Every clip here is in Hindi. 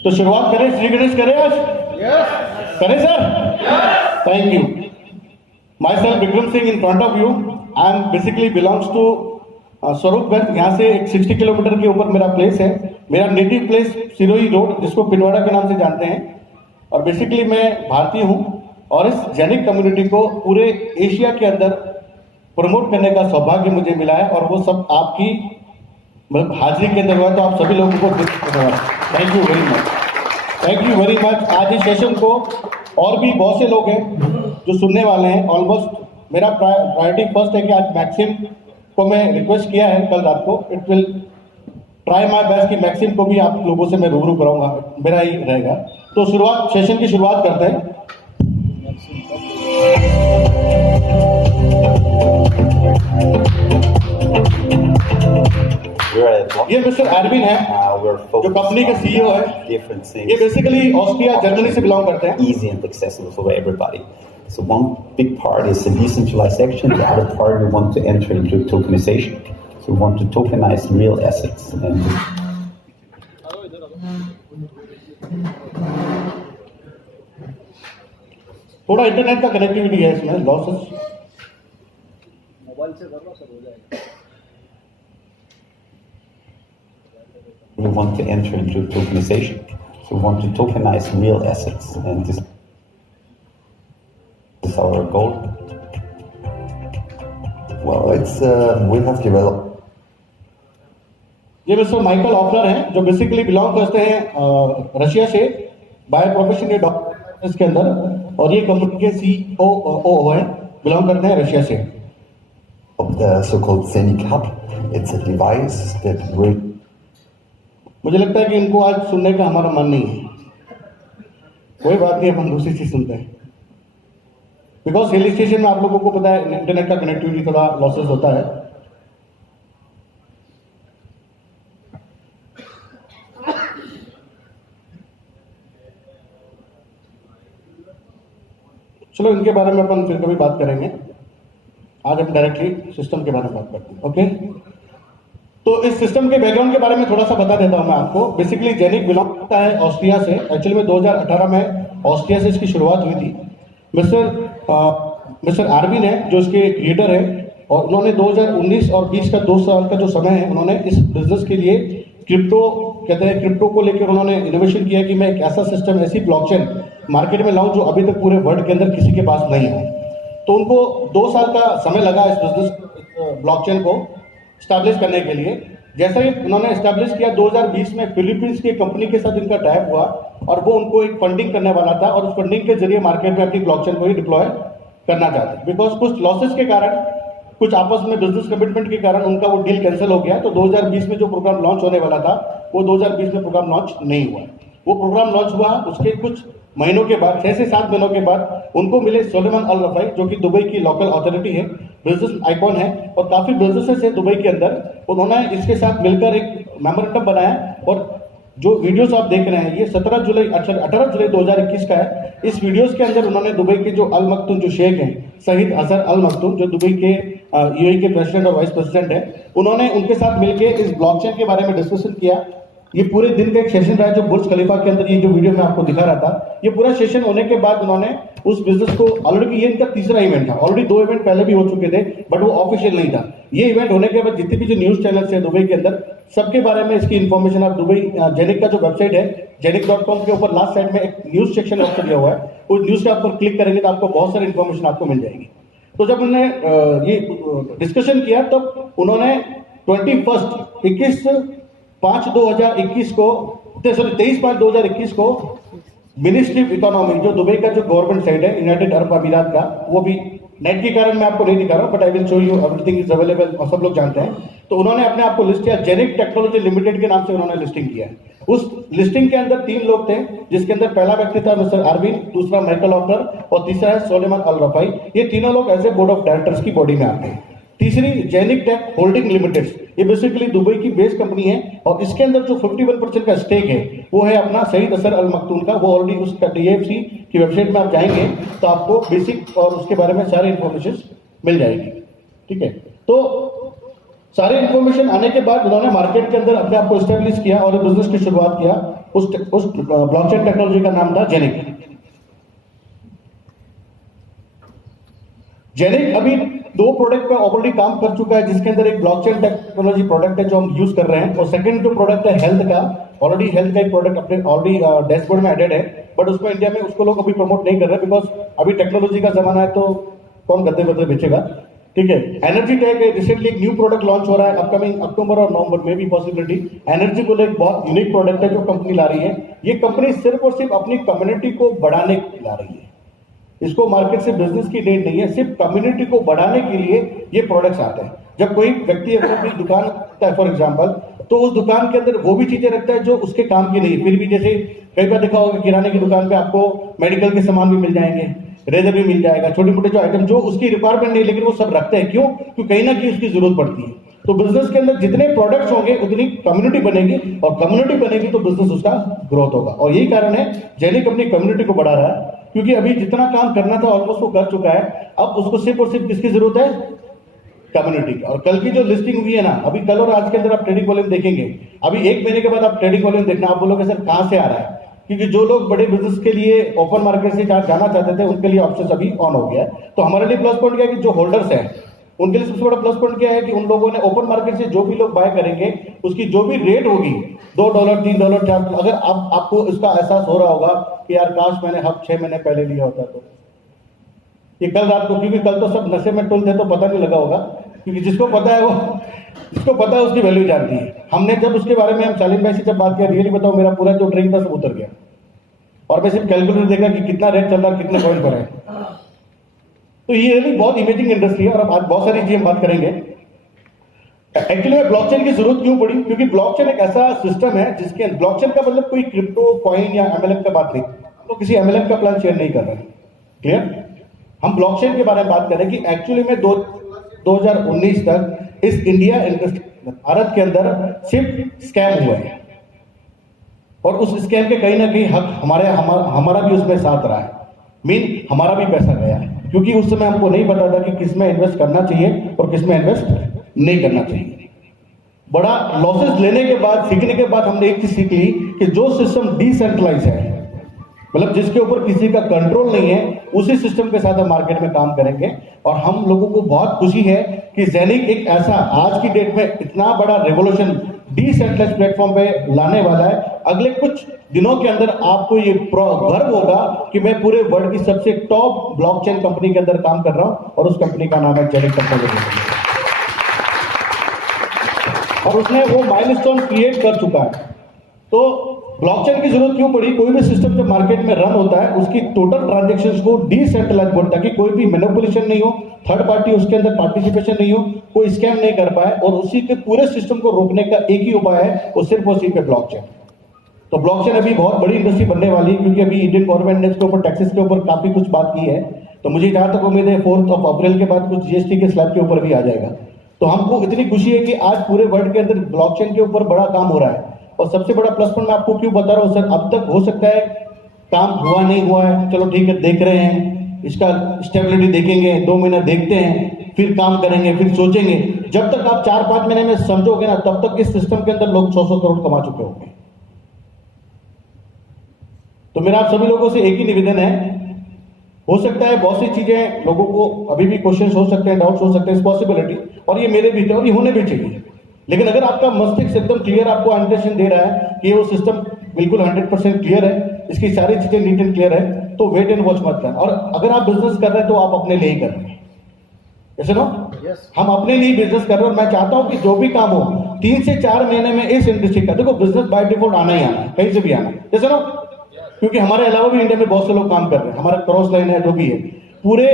तो शुरुआत करें, श्री गणेश करें आज? करें sir? Thank you. Myself Vikram Singh in front of you. I am basically belongs to Swaroopganj. यहाँ से एक 60 किलोमीटर के ऊपर मेरा प्लेस है। मेरा नेटिव प्लेस सिरोही रोड, जिसको पिनवाड़ा के नाम से जानते हैं। और बेसिकली मैं भारतीय हूँ और इस जैनिक कम्युनिटी को पूरे एशिया के अंदर प्रमोट करने का सौभाग्य मुझे मिला है, और वो सब आपकी मतलब हाजिरी के अंदर हुआ। तो आप सभी लोगों को thank you very much, thank you very much. आज इस सेशन को और भी बहुत से लोग हैं जो सुनने वाले हैं। ऑलमोस्ट मेरा प्रायोरिटी फर्स्ट है कि आज मैक्सिम को मैं रिक्वेस्ट किया है कल रात को। It will try my best कि मैक्सिम को भी आप लोगों से मैं रूबरू कराऊंगा, मेरा ही रहेगा। तो शुरुआत, सेशन की शुरुआत करते हैं। ये मिस्टर एरविन है जो कंपनी का सीईओ है। ये बेसिकली ऑस्ट्रिया जर्मनी से बिलोंग करते हैं। Easy and accessible for everybody. So one big part is the decentralized action. The other part, we want to enter into tokenization. So we want to tokenize real assets. And थोड़ा इंटरनेट का कनेक्टिविटी है इसमें, लॉसेस मोबाइल से करना सर हो जाएगा। we want to enter into tokenization. So we want to tokenize real assets. And this is our goal. Well, it's we have developed. ये मिस्टर माइकल ऑफलर हैं जो बेसिकली बिलोंग करते हैं रशिया से। बाय प्रोफेशन ये डॉक्टर इसके अंदर, और ये कंपनी के सीओओ हैं, बिलोंग करते हैं रशिया से। Of the so-called Zenik Hub. It's a device that brings. मुझे लगता है कि इनको आज सुनने का हमारा मन नहीं है। कोई बात नहीं, अपन दूसरी चीज सुनते हैं। बिकॉज हिल स्टेशन में आप लोगों को पता है इंटरनेट का कनेक्टिविटी थोड़ा लॉसेस होता है। चलो इनके बारे में अपन फिर कभी बात करेंगे। आज हम डायरेक्टली सिस्टम के बारे में बात करते हैं। ओके, तो इस सिस्टम के बैकग्राउंड के बारे में थोड़ा सा बता देता हूं मैं आपको। बेसिकली जेनिक बिलोंग करता है ऑस्ट्रिया से। एक्चुअली में 2018 में ऑस्ट्रिया से इसकी शुरुआत हुई थी। मिस्टर आरविन है जो इसके क्रिएटर है, और उन्होंने 2019 और 20 का 2 साल का जो समय है, उन्होंने इस बिजनेस के लिए क्रिप्टो कहते हैं, क्रिप्टो को लेकर उन्होंने इनोवेशन किया कि मैं एक ऐसा सिस्टम, ऐसी ब्लॉकचेन मार्केट में लाऊं जो अभी तक पूरे वर्ल्ड के अंदर किसी के पास नहीं है। तो उनको 2 साल का समय लगा इस बिजनेस ब्लॉकचेन को स्टैब्लिश करने के लिए। जैसे ही उन्होंने स्टैब्लिश किया 2020 में फिलीपींस की कंपनी के साथ इनका टाइप हुआ, और वो उनको एक फंडिंग करने वाला था, और उस फंडिंग के जरिए मार्केट में अपनी ब्लॉकचेन को ही डिप्लॉय करना चाहते। बिकॉज कुछ लॉसेस के कारण, कुछ आपस में बिजनेस कमिटमेंट के कारण उनका वो डील कैंसिल हो गया। तो 2020 में जो प्रोग्राम लॉन्च होने वाला था, वो 2020 में प्रोग्राम लॉन्च नहीं हुआ। वो प्रोग्राम लॉन्च हुआ उसके कुछ महीनों के बाद, 6 से 7 महीनों के बाद उनको मिले सोलेमन अल रफाई, जो कि दुबई की लोकल अथॉरिटी है, बिजनेस आइकॉन है, और काफी बिजनेसेस है दुबई के अंदर। उन्होंने इसके साथ मिलकर एक मेमोरेंडम बनाया, और जो वीडियोस आप देख रहे हैं ये 18 जुलाई 2021 का है। इस वीडियोस के अंदर उन्होंने दुबई के जो अल मखतूम जो शेख हैं, सईद हसन अल मखतूम, जो दुबई के यूएई के प्रेसिडेंट और वाइस प्रेसिडेंट है, उन्होंने उनके साथ मिलकर इस ब्लॉकचेन के बारे में डिस्कशन किया। ये पूरे दिन का एक सेशन रहा जो बुर्ज खलीफा के अंदर, ये जो वीडियो मैं आपको दिखा रहा था, ये पूरा सेशन होने के बाद उन्होंने उस बिजनेस को ऑलरेडी, ये इनका तीसरा इवेंट था। ऑलरेडी 2 इवेंट पहले भी हो चुके थे, बट वो ऑफिशियल नहीं था। ये इवेंट होने के बाद जितने भी जो न्यूज चैनल्स है दुबई के अंदर, सबके बारे में इसकी इन्फॉर्मेशन आप दुबई जेनिक का जो वेबसाइट है जेनिक.com के ऊपर लास्ट साइड में एक न्यूज सेक्शन ऑप्शन दिया हुआ है। उस न्यूज के ऊपर क्लिक करेंगे तो आपको बहुत सारी इन्फॉर्मेशन आपको मिल जाएगी। तो जब उन्होंने ये डिस्कशन किया, तब उन्होंने 23/5/2021 को मिनिस्ट्री ऑफ इकोनॉमी, जो दुबई का जो गवर्नमेंट साइड है यूनाइटेड अरब अमीरात का, वो भी नेट के कारण मैं आपको नहीं दिखा रहा हूं, but I will show you, everything is available और सब लोग जानते हैं। तो उन्होंने अपने आप को लिस्ट किया, जेनिक टेक्नोलॉजी लिमिटेड के नाम से उन्होंने लिस्टिंग किया है। उस लिस्टिंग के अंदर 3 लोग थे, जिसके अंदर पहला व्यक्ति था मिस्टर आरविन, दूसरा माइकल ऑफलर, और तीसरा है सोलेमन अल रफाई। ये तीनों लोग as a board of directors की बॉडी में आते हैं। तीसरी जेनिक टेक होल्डिंग लिमिटेड, ये बेसिकली दुबई की बेस कंपनी है, और इसके अंदर जो 51% का स्टेक है वो है अपना सईद हसन अल मखतूम का। वो ऑलरेडी उसका DFC की वेबसाइट में आप जाएंगे तो आपको बेसिक और उसके बारे में सारी इंफॉर्मेशन मिल जाएगी। ठीक है, तो सारी इंफॉर्मेशन आने के बाद उन्होंने मार्केट के अंदर अपने आप को एस्टेब्लिश किया और बिजनेस की शुरुआत किया। उस ब्लॉकचेन टेक्नोलॉजी का नाम था जेनिक। जेनिक अभी 2 प्रोडक्ट पे ऑलरेडी काम कर चुका है, जिसके अंदर एक ब्लॉकचेन टेक्नोलॉजी प्रोडक्ट है जो हम यूज कर रहे हैं, और सेकंड जो प्रोडक्ट है हेल्थ का, ऑलरेडी हेल्थ का एक प्रोडक्ट अपने ऑलरेडी डैशबोर्ड में एडेड है, बट उसको इंडिया में उसको लोग अभी प्रमोट नहीं कर रहे बिकॉज अभी टेक्नोलॉजी का जमाना है, तो कौन गद्दे बद्दे बेचेगा। ठीक है, एनर्जी टेक रिसेंटली एक न्यू प्रोडक्ट लॉन्च हो रहा है, अपकमिंग अक्टूबर और नवंबर में भी पॉसिबिलिटी। एनर्जी को एक बहुत यूनिक प्रोडक्ट है जो कंपनी ला रही है। ये कंपनी सिर्फ और सिर्फ अपनी कम्युनिटी को बढ़ाने ला रही है, इसको मार्केट से बिजनेस की नीड नहीं है, सिर्फ कम्युनिटी को बढ़ाने के लिए ये प्रोडक्ट्स आते हैं। जब कोई व्यक्ति अपनी दुकान रखता है फॉर एग्जांपल, तो उस दुकान के अंदर वो भी चीजें रखता है जो उसके काम की नहीं है। फिर भी जैसे कई बार देखा होगा किराने की दुकान पे आपको मेडिकल के सामान भी मिल जाएंगे, रेजर भी मिल जाएगा, छोटे मोटे जो आइटम जो उसकी रिक्वायरमेंट नहीं, लेकिन वो सब रखते हैं। क्यों? क्योंकि कहीं ना कहीं उसकी जरूरत पड़ती है। तो बिजनेस के अंदर जितने प्रोडक्ट्स होंगे उतनी कम्युनिटी बनेगी, और कम्युनिटी बनेगी तो बिजनेस उसका ग्रोथ होगा। और यही कारण है जेनिक अपनी कम्युनिटी को बढ़ा रहा है, क्योंकि अभी जितना काम करना था ऑलमोस्ट वो कर चुका है। अब उसको सिर्फ और सिर्फ किसकी जरूरत है? कम्युनिटी की। और कल की जो लिस्टिंग हुई है ना, अभी कल और आज के अंदर आप ट्रेडिंग वॉल्यूम देखेंगे, अभी 1 महीने के बाद आप ट्रेडिंग वॉल्यूम देखना, आप बोलोगे सर कहां से आ रहा है? क्योंकि जो लोग बड़े बिजनेस के लिए ओपन मार्केट से जाना चाहते थे उनके लिए ऑप्शन अभी ऑन हो गया है। तो हमारे लिए प्लस पॉइंट क्या है कि जो होल्डर्स हैं उनके लिए सबसे बड़ा प्लस पॉइंट क्या है कि उन लोगों ने ओपन मार्केट से जो भी लोग बाय करेंगे उसकी जो भी रेट होगी $2, $3, $4, अगर आपको इसका एहसास हो रहा होगा कि यार काश मैंने 6 महीने पहले लिया होता, तो ये कल रात को, क्योंकि कल तो सब नशे में टुल थे तो पता नहीं लगा होगा, क्योंकि जिसको पता है वो जिसको पता है उसकी वैल्यू जानती है। हमने जब उसके बारे में हम शालीन भाई से जब बात किया, रियली बताओ मेरा पूरा जो ड्रिंक था सब उतर गया, और मैं सिर्फ कैलकुलेटर देखा कि कितना रेट चल रहा है, कितने पॉइंट पर है। तो ये रियली बहुत इमेजिंग इंडस्ट्री है, और अब आज बहुत सारी चीजें हम बात करेंगे। एक्चुअली में ब्लॉकचेन की जरूरत क्यों पड़ी? क्योंकि ब्लॉकचेन एक ऐसा सिस्टम है जिसके ब्लॉकचेन का मतलब कोई क्रिप्टो कॉइन या एमएलएम का बात नहीं, तो किसी एमएलएम का प्लान शेयर नहीं कर रहे हैं। क्लियर? हम ब्लॉकचेन के बारे में बात करें कि एक्चुअली में 2019 तक इस इंडिया इंडस्ट्री भारत के अंदर सिर्फ स्कैम हुआ है, और उस स्कैम के कहीं ना कहीं हक हमारा भी उसमें साथ रहा है। मीन हमारा भी पैसा गया है, क्योंकि उस समय हमको नहीं पता था कि किसमें इन्वेस्ट करना चाहिए और किसमें इन्वेस्ट नहीं करना चाहिए। बड़ा लॉसेस लेने के बाद, सीखने के बाद हमने एक चीज सीख ली कि जो सिस्टम डिसेंट्रलाइज है, मतलब जिसके ऊपर किसी का कंट्रोल नहीं है, उसी सिस्टम के साथ हम मार्केट में काम करेंगे। और हम लोगों को बहुत खुशी है कि जेनिक एक ऐसा आज की डेट में इतना बड़ा रेवोल्यूशन डिसेंट्रलाइज्ड प्लेटफॉर्म पे लाने वाला है। अगले कुछ दिनों के अंदर आपको ये गर्व होगा कि मैं पूरे वर्ल्ड की सबसे टॉप ब्लॉकचेन कंपनी के अंदर काम कर रहा हूं, और उस कंपनी का नाम है जेनिक टेक्नोलॉजी, और उसने वो माइलस्टोन क्रिएट कर चुका है। तो ब्लॉकचेन की जरूरत क्यों पड़ी? कोई भी सिस्टम जब मार्केट में रन होता है उसकी टोटल ट्रांजैक्शंस को डिसेंट्रलाइज बोलता है, कि कोई भी मैनिपुलेशन नहीं हो, थर्ड पार्टी उसके अंदर पार्टिसिपेशन नहीं हो, कोई स्कैम नहीं कर पाए, और उसी के पूरे सिस्टम को रोकने का एक ही उपाय है, वो सिर्फ और सिर्फ ब्लॉकचेन। तो ब्लॉकचेन अभी बहुत बड़ी इंडस्ट्री बनने वाली है, क्योंकि अभी इंडियन गवर्नमेंट ने इसके ऊपर टैक्सेस के ऊपर काफी कुछ बात की है। तो मुझे जहां तक उम्मीद है 4 अप्रैल के बाद कुछ जीएसटी के स्लैब के ऊपर भी आ जाएगा। तो हमको इतनी खुशी है कि आज पूरे वर्ल्ड के अंदर ब्लॉकचेन के ऊपर बड़ा काम हो रहा है। और सबसे बड़ा प्लस पॉइंट मैं आपको क्यों बता रहा हूं सर, अब तक हो सकता है काम हुआ नहीं हुआ है, चलो ठीक है देख रहे हैं, इसका स्टेबिलिटी देखेंगे, 2 महीना देखते हैं, फिर काम करेंगे, फिर सोचेंगे। जब तक आप 4-5 महीने में समझोगे ना, तब तक इस सिस्टम के अंदर लोग 100 करोड़ कमा चुके होंगे। तो मेरा आप सभी लोगों से एक ही निवेदन है, हो सकता है बहुत सी चीजें लोगों को अभी भी क्वेश्चन हो सकते हैं, डाउट्स हो सकते हैं, इस पॉसिबिलिटी, और ये मेरे भी थे और ये होने भी चाहिए। लेकिन अगर आपका मस्तिष्क एकदम क्लियर आपको अंडरस्टैंड दे रहा है कि वो सिस्टम बिल्कुल 100% क्लियर है, इसकी सारी चीजें नीट एंड क्लियर है, तो वेट एंड वॉच मत करना। और अगर आप बिजनेस कर रहे हैं तो आप अपने लिए ही कर रहे हैं, ऐसे ना? हम अपने लिए बिजनेस कर रहे हैं, और मैं चाहता हूं कि जो भी काम हो 3 से 4 महीने में इस इंडस्ट्री का, देखो बिजनेस बाय डिफॉल्ट आना ही आना है, कहीं से भी आना, जैसे ना, क्योंकि हमारे अलावा भी इंडिया में बहुत से लोग काम कर रहे हैं, हमारा क्रॉस लाइन है जो भी है पूरे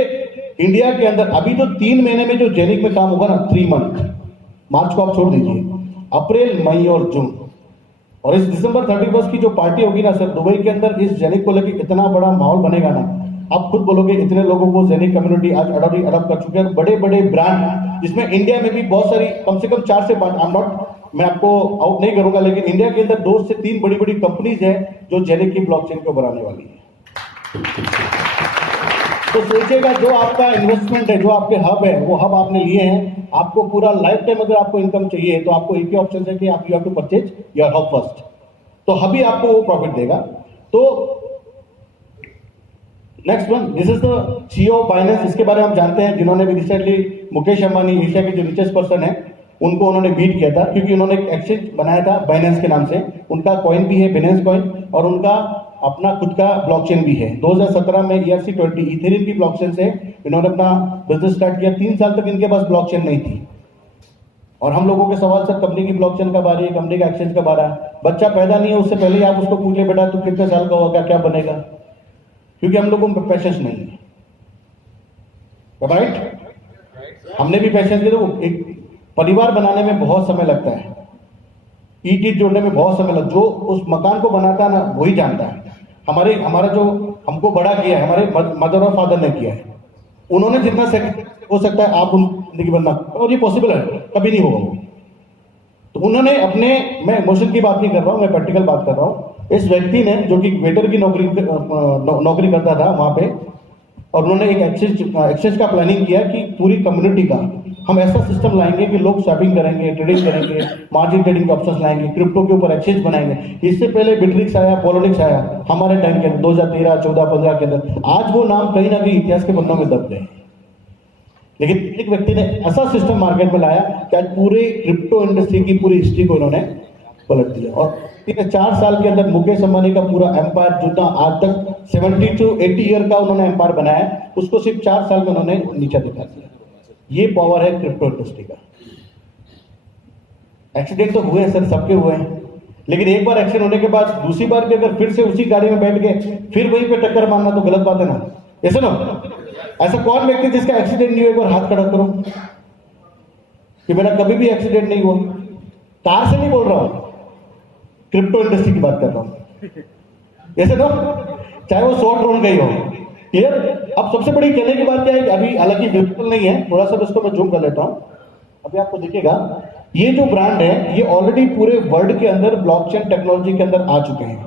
इंडिया के अंदर। अभी जो 3 महीने में जो जेनिक में काम होगा ना, 3 मंथ, मार्च को आप छोड़ दीजिए, अप्रैल, मई और जून, और इस दिसंबर 31 की जो पार्टी होगी ना सर दुबई के अंदर, इस जेनिक को लेकर इतना बड़ा माहौल बनेगा ना, आप खुद बोलोगे इतने लोगों को जेनिक कम्युनिटी आज अडॉप्ट कर चुके हैं। बड़े बड़े ब्रांड, जिसमें इंडिया में भी बहुत सारी, कम से कम 4 से 5, मैं आपको आउट नहीं करूंगा, लेकिन इंडिया के अंदर 2 से 3 बड़ी बड़ी कंपनीज हैं जो जेनिक की ब्लॉकचेन को बनाने वाली है। तो सोचिएगा जो आपका इन्वेस्टमेंट है, जो आपके हब है, वो हब आपने लिए हैं, आपको पूरा लाइफ टाइम अगर आपको इनकम चाहिए तो आपको एक ही ऑप्शन है कि आप you have to purchase your hub first, तो हब ही आपको वो प्रॉफिट देगा। तो next one, this is the CEO of Binance. इसके बारे में हम जानते हैं, जिन्होंने भी रिसेंटली मुकेश अंबानी, एशिया के जो रिचेस्ट पर्सन है, उनको उन्होंने बीट किया था, क्योंकि उन्होंने एक एक्सचेंज बनाया था बाइनेंस के नाम से। उनका कॉइन भी है बाइनेंस कॉइन, और उनका अपना खुद का ब्लॉकचेन भी है। 2017 में ERC-20 इथेरियम की ब्लॉकचेन से इन्होंने अपना बिजनेस स्टार्ट किया। 3 साल तक इनके पास ब्लॉकचेन नहीं थी, और हम लोगों के सवाल सर कंपनी की ब्लॉकचेन कब आ रही है, कंपनी का एक्सचेंज कब आ रहा है। बच्चा पैदा नहीं है उससे पहले ही आप उसको पूछ ले, बेटा तू कितने साल का होगा, क्या बनेगा, क्योंकि हम लोगों में पैशंस नहीं है, राइट। हमने भी पैशंस के, तो एक परिवार बनाने में बहुत समय लगता है, ईंट जोड़ने में बहुत समय लगता है। जो उस मकान को बनाता है ना, वही जानता है। हमारा जो हमको बड़ा किया है, हमारे मदर और फादर ने किया है, उन्होंने जितना हो सकता है आप उन जिंदगी बनना, और ये पॉसिबल है, कभी नहीं होगा वो। तो उन्होंने अपने, मैं इमोशन की बात नहीं कर रहा हूँ, मैं प्रैक्टिकल बात कर रहा हूँ। इस व्यक्ति ने, जो कि वेटर की नौकरी करता था वहां पे, और उन्होंने एक एक्सचेंज का प्लानिंग किया कि पूरी कम्युनिटी का हम ऐसा सिस्टम लाएंगे कि लोग शॉपिंग करेंगे, ट्रेडिंग करेंगे, मार्जिन ट्रेडिंग के ऑप्शंस लाएंगे, क्रिप्टो के ऊपर एक्सचेंज बनाएंगे। इससे पहले बिट्रिक्स आया, पॉलिटिक्स आया हमारे टाइम के अंदर, 2013, 14, 15 के अंदर। आज वो नाम कहीं ना कहीं इतिहास के पन्नों में दब गए, लेकिन एक व्यक्ति ने ऐसा सिस्टम मार्केट में लाया कि आज पूरे क्रिप्टो इंडस्ट्री की पूरी हिस्ट्री को इन्होंने पलट दिया। और 4 साल के अंदर मुकेश अंबानी का पूरा एम्पायर, जो आज तक 70 to 80 ईयर का उन्होंने एम्पायर बनाया, उसको सिर्फ 4 साल में उन्होंने नीचे दिखा दिया। ये पावर है क्रिप्टो इंडस्ट्री का। एक्सीडेंट तो हुए सर, सबके हुए हैं, लेकिन एक बार एक्सीडेंट होने के बाद दूसरी बार भी अगर फिर से उसी गाड़ी में बैठ के फिर वहीं पे टक्कर मारना तो गलत बात है ना, ऐसे ना। ऐसा कौन व्यक्ति जिसका एक्सीडेंट नहीं हुआ, एक बार हाथ खड़ा करो कि मेरा कभी भी एक्सीडेंट नहीं हुआ। कार से नहीं बोल रहा हूं, क्रिप्टो इंडस्ट्री की बात कर रहा हूं, ऐसे ना, चाहे वो शॉर्ट रोड का ही हो। क्लियर। अब सबसे बड़ी कहने की बात क्या है कि अभी हालांकि बिल्कुल नहीं है, थोड़ा सा इसको मैं जूम कर लेता हूं, अभी आपको दिखेगा। ये जो ब्रांड है, ये ऑलरेडी पूरे वर्ल्ड के अंदर ब्लॉकचेन टेक्नोलॉजी के अंदर आ चुके हैं,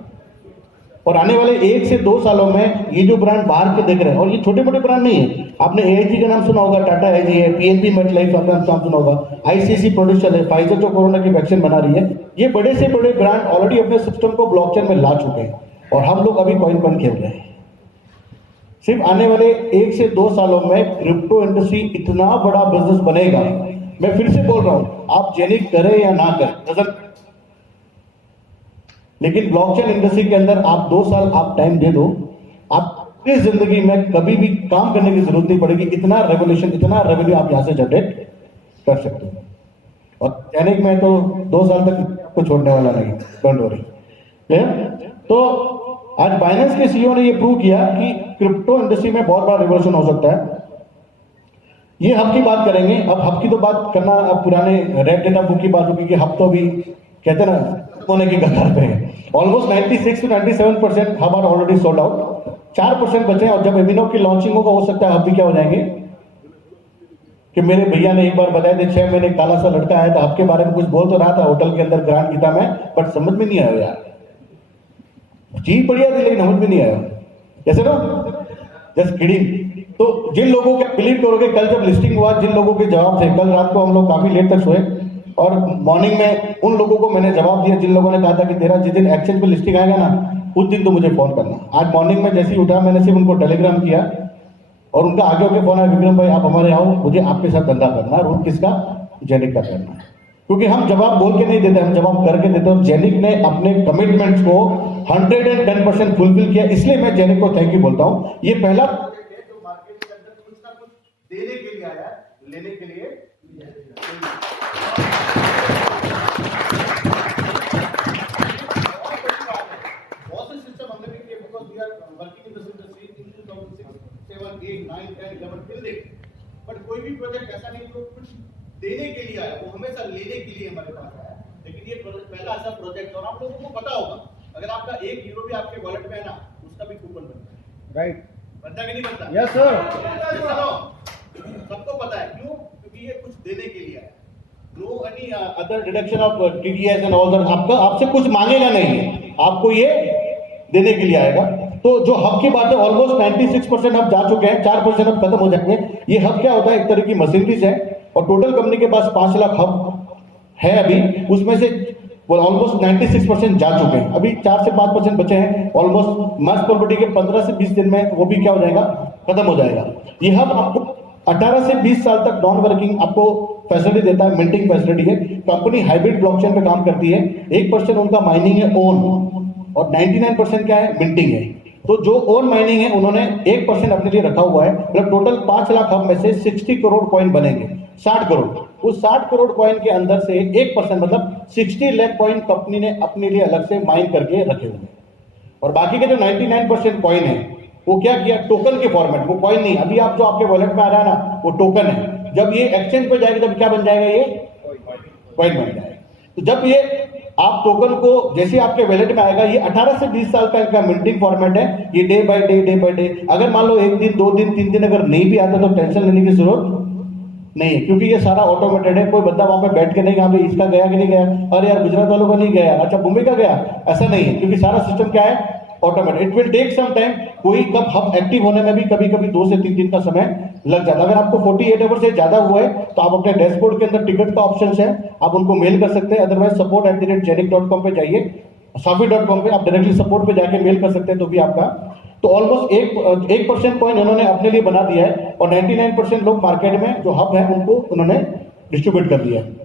और आने वाले 1 से 2 सालों में ये जो ब्रांड बाहर के दिख रहे हैं, और ये छोटे मोटे ब्रांड नहीं है। आपने AIG का नाम सुना होगा, टाटा AIG है, PNB मेटलाइफ का नाम सुना होगा, ICICI प्रोड्यूसर है, फाइजर जो कोरोना की वैक्सीन बना रही है। ये बड़े से बड़े ब्रांड ऑलरेडी अपने सिस्टम को ब्लॉकचेन में ला चुके हैं, और हम लोग अभी कॉइन कॉइन खेल रहे हैं। सिर्फ आने वाले 1 से 2 सालों में क्रिप्टो इंडस्ट्री इतना बड़ा बिजनेस बनेगा। मैं फिर से बोल रहा हूं, आप जेनिक करें या ना करें, लेकिन ब्लॉकचेन इंडस्ट्री के अंदर आप 2 साल आप टाइम दे दो, आप पूरी जिंदगी में कभी भी काम करने की जरूरत नहीं पड़ेगी। इतना रेवोल्यूशन, इतना रेवेन्यू आप यहां से जनरेट कर सकते हो। और जेनिक में तो 2 साल तक आपको छोड़ने वाला नहीं, डोंट वरी। तो आज बाइनेंस के सीईओ ने ये प्रूव किया कि क्रिप्टो इंडस्ट्री में बहुत बड़ा रिवॉल्यूशन हो सकता है। ये हब की बात करेंगे। अब हब की तो बात करना, अब पुराने रेड डेटा बुक की बात होगी कि हब तो भी कहते हैं ना होने की कगार पे है। Almost 96 to 97% hub are already sold out, 4% बचे हैं। और जब एमिनो की लॉन्चिंग होगा, हो सकता है हब भी क्या हो जाएंगे कि मेरे भैया ने एक बार बताया था, 6 महीने काला सा लड़का आया था, आपके बारे में कुछ बोल तो रहा था होटल के अंदर ग्रांड गीता में, बट समझ में नहीं आया यार, चीज बढ़िया थी लेकिन समझ में नहीं आया, कैसे ना, जस्ट किडिंग। तो जिन लोगों के बिलीव करोगे, कल जब लिस्टिंग हुआ, जिन लोगों के जवाब थे, कल रात को हम लोग काफी लेट तक सोए, और मॉर्निंग में उन लोगों को मैंने जवाब दिया जिन लोगों ने कहा था कि तेरा जिस दिन एक्सचेंज पे लिस्टिंग आएगा ना, उस दिन तो मुझे फोन करना। आज मॉर्निंग में जैसे ही उठा, मैंने सिर्फ उनको टेलीग्राम किया, और उनका आगे होकर फोन आया, विक्रम भाई आप हमारे आओ, मुझे आपके साथ धंधा करना है। और किसका? जेनिक का करना है। क्योंकि हम जवाब बोल के नहीं देते, हम जवाब करके देते। और जेनिक ने अपने कमिटमेंट्स को 110% फुलफिल किया, इसलिए मैं जेनिक को थैंक यू बोलता हूं। ये पहला प्रोजेक्ट है जो मार्केट के अंदर कुछ ना कुछ देने के लिए आया, लेने के लिए बहुत से सिस्टम हमने भी किए, because we are working in this industry in 2006, 7, 8, 9, 10, 11 building. But कोई भी प्रोजेक्ट ऐसा नहीं जो कुछ देने के लिए आया, वो हमेशा लेने के लिए हमारे पास आया। लेकिन ये पहला ऐसा प्रोजेक्ट, और आप लोगों को पता होगा, अगर आपका 1 यूरो भी आपके वॉलेट में है ना, उसका भी कूपन बनता है। राइट, बनता कि नहीं बनता? यस सर, सबको पता है। क्यों? क्योंकि ये कुछ देने के लिए आया। No any other deduction of TDS and all that. आपका आपसे कुछ मांगेगा नहीं है, आपको ये देने के लिए आएगा। तो जो हब की बात है ऑलमोस्ट 96% हब जा चुके हैं, 4% अब खत्म हो जाएंगे। ये हब क्या होता है, एक तरह की मशीनरीज है और टोटल कंपनी के पास 5 लाख हब है अभी, उसमें से ऑलमोस्ट 96% जा चुके हैं। अभी 4 से 5% बचे हैं ऑलमोस्ट। मास प्रॉपर्टी के 15 से 20 दिन में वो भी क्या हो जाएगा, खत्म हो जाएगा। ये हब आपको 18 से 20 साल तक नॉन वर्किंग आपको फैसिलिटी देता है, मिंटिंग फैसिलिटी है। कंपनी हाइब्रिड ब्लॉकचेन पे काम करती है। 1% उनका माइनिंग है ओन और 99% क्या है, मिंटिंग है। तो जो ओन माइनिंग है उन्होंने 1% अपने लिए रखा हुआ है। मतलब टोटल 5 लाख हब में से 60 करोड़ कॉइन बनेंगे, 60 करोड़। उस 60 करोड़ कॉइन के अंदर से 1% मतलब 60 लाख कॉइन कंपनी ने अपने लिए अलग से माइन करके रखे हुए हैं। और बाकी के जो 99% कॉइन है वो क्या किया, टोकन के फॉर्मेट, वो कॉइन नहीं। अभी आप जो आपके वॉलेट में आ रहा है ना, वो टोकन है। जब ये एक्सचेंज पे जाएगा तब क्या बन जाएगा, ये कॉइन बन जाएगा। तो जब ये आप टोकन को जैसे आपके वॉलेट में आएगा, ये 18 से 20 साल का इनका मिंटिंग फॉर्मेट है। ये डे बाय डे अगर मान लो 1 दिन 2 दिन 3 दिन अगर नहीं भी आता तो टेंशन लेने की जरूरत नहीं है, क्योंकि ये सारा ऑटोमेटेड है। कोई बंदा वहां पे बैठ के नहीं, यहाँ पे इसका गया कि नहीं गया, अरे यार गुजरात वालों का नहीं गया, अच्छा मुंबई का गया, ऐसा नहीं है, क्योंकि सारा सिस्टम क्या है, automated. It will take some time. कोई कब हब एक्टिव होने में भी कभी कभी 2 से 3 दिन का समय लग जाता है। अगर आपको 48 आवर से ज्यादा हुआ है तो आप अपने डैशबोर्ड के अंदर टिकट का ऑप्शन है, आप उनको मेल कर सकते हैं। अदरवाइज support@genic.com पे जाइए, safi.com पे आप डायरेक्टली सपोर्ट पे जाके मेल कर सकते हैं, तो भी आपका। तो ऑलमोस्ट 1% कॉइन उन्होंने अपने लिए बना दिया है और 99% लोग मार्केट में जो हब है उनको उन्होंने डिस्ट्रीब्यूट कर दिया है।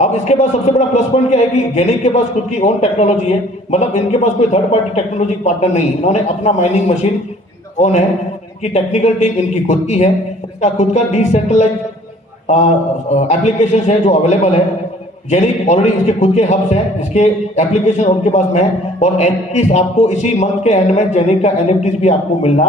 अब इसके पास सबसे बड़ा प्लस पॉइंट क्या है कि जेनिक के पास खुद की ओन टेक्नोलॉजी है। मतलब इनके पास कोई थर्ड पार्टी टेक्नोलॉजी पार्टनर नहीं है। इन्होंने अपना माइनिंग मशीन ओन है, इनकी टेक्निकल टीम इनकी खुद की है, इसका खुद का डिसेंट्रलाइज एप्लीकेशन है जो अवेलेबल है। जेनिक ऑलरेडी इसके खुद के हब्स हैं, इसके एप्लीकेशन उनके पास में है। और एनएफटीज आपको इसी मंथ के एंड में जेनिक का एनएफटीज भी आपको मिलना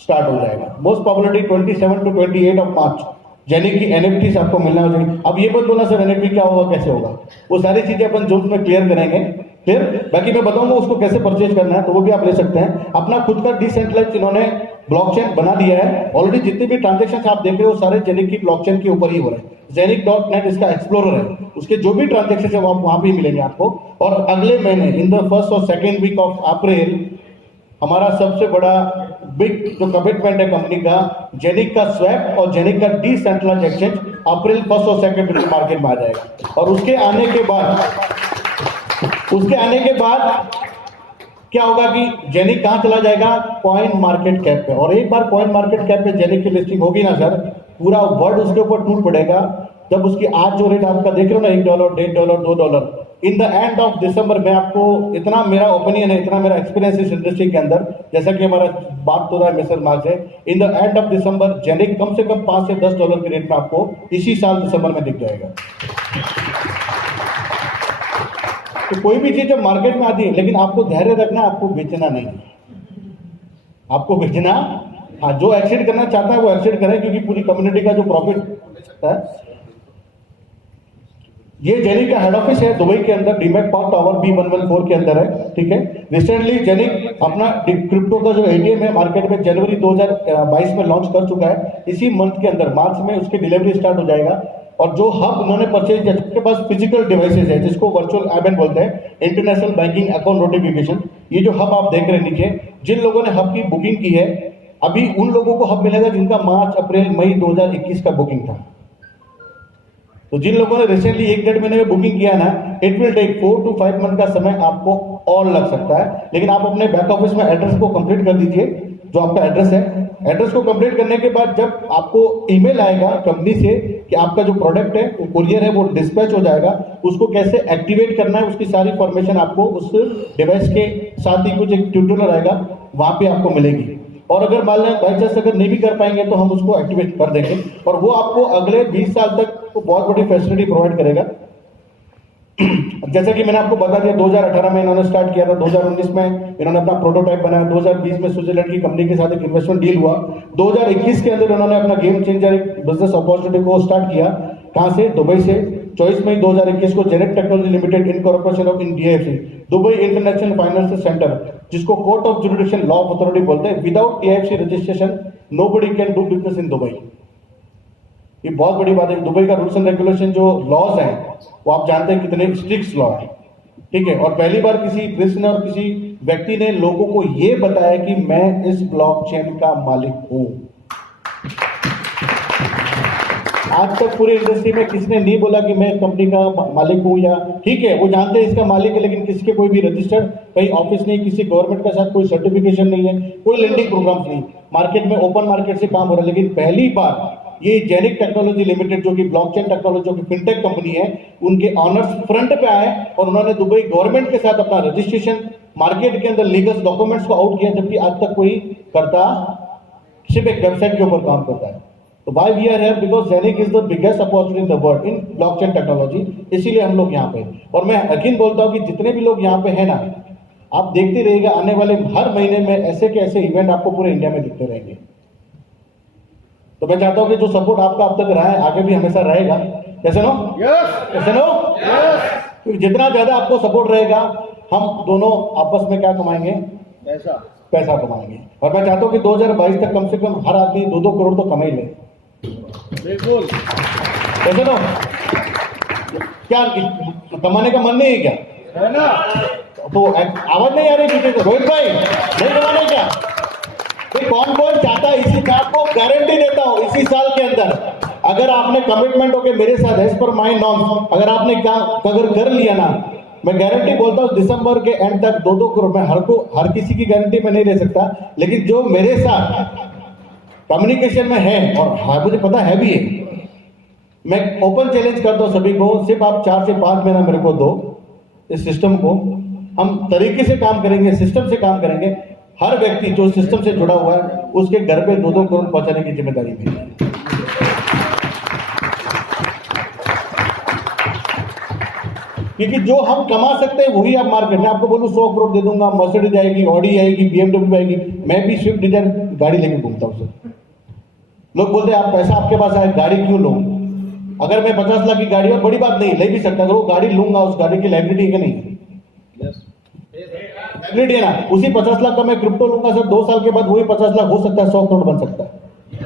स्टार्ट हो जाएगा। Most probably 27 to 28 of March Genic की एनएफटीज आपको मिलना हो जाएगी। अब ये मत बोलना सर एनएफटी क्या होगा, कैसे होगा, वो सारी चीजें अपन जूम में क्लियर करेंगे। फिर बाकी मैं बताऊंगा उसको कैसे परचेज करना है, तो वो भी आप ले सकते हैं। अपना खुद का डिसेंट्रलाइज इन्होंने ब्लॉकचेन बना दिया है। ऑलरेडी जितने भी ट्रांजेक्शन आप देख रहे हो सारे जेनिक की ब्लॉकचेन के ऊपर ही हो रहे हैं। जेनिक.net इसका एक्सप्लोरर है, उसके जो भी ट्रांजेक्शन है वो वहां पे मिलेंगे आपको। और अगले महीने इन द फर्स्ट और सेकेंड वीक ऑफ अप्रैल हमारा सबसे बड़ा बिग जो कमिटमेंट है कंपनी का, जेनिक का स्वैप और जेनिक का डिसेंट्रलाइज एक्सचेंज अप्रैल 1 और 2 वीक मार्केट में आ जाएगा। और उसके आने के बाद क्या होगा कि जेनिक कहां चला जाएगा, कॉइन मार्केट कैप पे। और एक बार कॉइन मार्केट कैप पे जेनिक की लिस्टिंग होगी ना सर, पूरा वर्ल्ड उसके ऊपर टूट पड़ेगा। जब उसकी आज जो रेट आपका देख रहे हो ना, $1, $1.5, $2, इन द एंड ऑफ दिसंबर में आपको, इतना मेरा ओपिनियन है, इतना मेरा एक्सपीरियंस इस इंडस्ट्री के अंदर, जैसा कि हमारा बात हो रहा है मिस्टर मार्क से, in the end of December जेनिक कम से कम $5 से $10 के रेट में आपको इसी साल दिसंबर में दिख जाएगा। तो कोई भी चीज जब मार्केट में आती है, लेकिन आपको धैर्य रखना, आपको बेचना नहीं, आपको बेचना, हाँ जो एक्सिड करना चाहता है वो एक्सिड करे, क्योंकि पूरी कम्युनिटी का जो प्रॉफिट है। ये जेनिक का हेड ऑफिस है दुबई के अंदर, डीमैट पार्क टावर B114 के अंदर है, ठीक है। रिसेंटली जेनिक अपना क्रिप्टो का जो एटीएम है मार्केट में जनवरी 2022 में लॉन्च कर चुका है। इसी मंथ के अंदर मार्च में उसकी डिलीवरी स्टार्ट हो जाएगा। और जो हब उन्होंने परचेज किया, जिसके पास फिजिकल डिवाइसेज है, जिसको वर्चुअल आईबैन बोलते हैं, इंटरनेशनल बैंकिंग अकाउंट नोटिफिकेशन, ये जो हब आप देख रहे हैं नीचे, जिन लोगों ने हब की बुकिंग की है, अभी उन लोगों को हब मिलेगा जिनका मार्च अप्रैल मई 2021 का बुकिंग था। तो जिन लोगों ने रिसेंटली 1-1.5 महीने में बुकिंग किया ना, it will take 4 to 5 month का समय आपको और लग सकता है। लेकिन आप अपने बैक ऑफिस में एड्रेस को कंप्लीट कर दीजिए, जो आपका एड्रेस है। एड्रेस को कंप्लीट करने के बाद जब आपको ईमेल आएगा कंपनी से कि आपका जो प्रोडक्ट है वो कुरियर है वो डिस्पैच हो जाएगा, उसको कैसे एक्टिवेट करना है उसकी सारी इंफॉर्मेशन आपको उस डिवाइस के साथ ही कुछ एक ट्यूटोरियल आएगा, वहां पे आपको मिलेगी। और अगर मान लें बाई चांस अगर नहीं भी कर पाएंगे तो हम उसको एक्टिवेट कर देंगे, और वो आपको अगले 20 साल तक तो बहुत बड़ी फैसिलिटी प्रोवाइड करेगा। जैसा कि मैंने आपको बता दिया, 2018 में इन्होंने स्टार्ट किया था, 2019 में इन्होंने अपना प्रोटोटाइप बनाया, 2020 में स्विट्जरलैंड की कंपनी के साथ एक इन्वेस्टमेंट डील हुआ, 2021 के अंदर इन्होंने अपना गेम चेंजर एक बिजनेस अपॉर्चुनिटी को स्टार्ट किया। कहां से, दुबई से। 24 मई 2021 को जेनेट technology limited incorporation of DIFC, Dubai international financial centre, जिसको court of judicial law authority बोलते हैं, without DIFC registration nobody can do business in Dubai. ये बहुत बड़ी बात है। दुबई का रूल्स एंड रेगुलेशन जो लॉज हैं वो आप जानते हैं कितने स्ट्रिक्ट लॉ है, ठीक है। और पहली बार किसी प्रिंस ने और किसी व्यक्ति ने लोगों को ये बताया कि मैं इस ब्लॉकचेन का मालिक हूं। आज तक पूरी इंडस्ट्री में किसने नहीं बोला कि मैं कंपनी का मालिक हूं, या ठीक है वो जानते हैं इसका मालिक है, लेकिन किसी के कोई भी रजिस्टर्ड कहीं ऑफिस नहीं, किसी गवर्नमेंट के साथ कोई सर्टिफिकेशन नहीं है, कोई लेंडिंग प्रोग्राम नहीं, मार्केट में ओपन मार्केट से काम हो रहा है। लेकिन पहली बार ये जेनिक टेक्नोलॉजी लिमिटेड जो कि ब्लॉकचेन टेक्नोलॉजी जो कि फिनटेक कंपनी है, उनके ऑनर्स फ्रंट पे आए और उन्होंने दुबई गवर्नमेंट के साथ अपना रजिस्ट्रेशन मार्केट के अंदर लीगल डॉक्यूमेंट्स को आउट किया, जबकि आज तक कोई करता सिर्फ एक वेबसाइट के ऊपर काम करता है। तो why we are here, because Genic is the biggest opportunity in the world in blockchain technology, इसीलिए हम लोग यहाँ पे। और मैं यकीन बोलता हूँ कि जितने भी लोग यहाँ पे हैं ना, आप देखते रहिएगा आने वाले हर महीने में ऐसे के ऐसे इवेंट आपको पूरे इंडिया में दिखते रहेंगे। तो मैं चाहता हूं कि जो सपोर्ट आपका अब तक रहा है आगे भी हमेशा रहेगा। कैसे नो? कैसे नो? क्योंकि जितना ज्यादा आपको सपोर्ट रहेगा, हम दोनों आपस में क्या कमाएंगे? पैसा कमाएंगे। और मैं चाहता हूं कि 2022 तक कम से कम हर आदमी 2-2 करोड़ तो कमा ही ले। बिल्कुल। कैसे नो? क्या कमाने का मन नहीं है क्या? है ना? तो आवाज नहीं आ रही पीछे से। रोहित भाई नहीं कमाने क्या? कौन कौन चाहता है? इसी बात को गारंटी देता हूं, इसी साल के अंदर अगर आपने कमिटमेंट होकर मेरे साथ एज पर माई नॉर्म्स अगर आपने अगर कर लिया ना, मैं गारंटी बोलता हूं दिसंबर के एंड तक 2-2 करोड़। मैं हर किसी की गारंटी में नहीं दे सकता, लेकिन जो मेरे साथ कम्युनिकेशन में है और मुझे पता है भी है, मैं ओपन चैलेंज करता हूं सभी को, सिर्फ आप 4 से 5 महीना मेरे को दो, इस सिस्टम को हम तरीके से काम करेंगे, सिस्टम से काम करेंगे। हर व्यक्ति जो सिस्टम से जुड़ा हुआ है उसके घर पे 2-2 करोड़ पहुंचाने की जिम्मेदारी मेरी है। क्योंकि जो हम कमा सकते हैं वही आप मार्केट में, आपको बोलूं 100 करोड़ दे दूंगा, मर्सिडीज आएगी, ऑडी आएगी, BMW आएगी, मैं भी स्विफ्ट डिजायर गाड़ी लेके घूमता हूं सर। लोग बोलते हैं आप पैसा आपके पास आए, गाड़ी क्यों लो? अगर मैं 50 लाख की गाड़ी, और बड़ी बात नहीं, ले भी सकता, अगर वो गाड़ी लूंगा उस गाड़ी की लाइबिलिटी है कि नहीं? है ना? उसी 50 लाख का मैं क्रिप्टो लूंगा सर, 2 साल के बाद वही 50 लाख हो सकता है 100 करोड़ बन सकता है,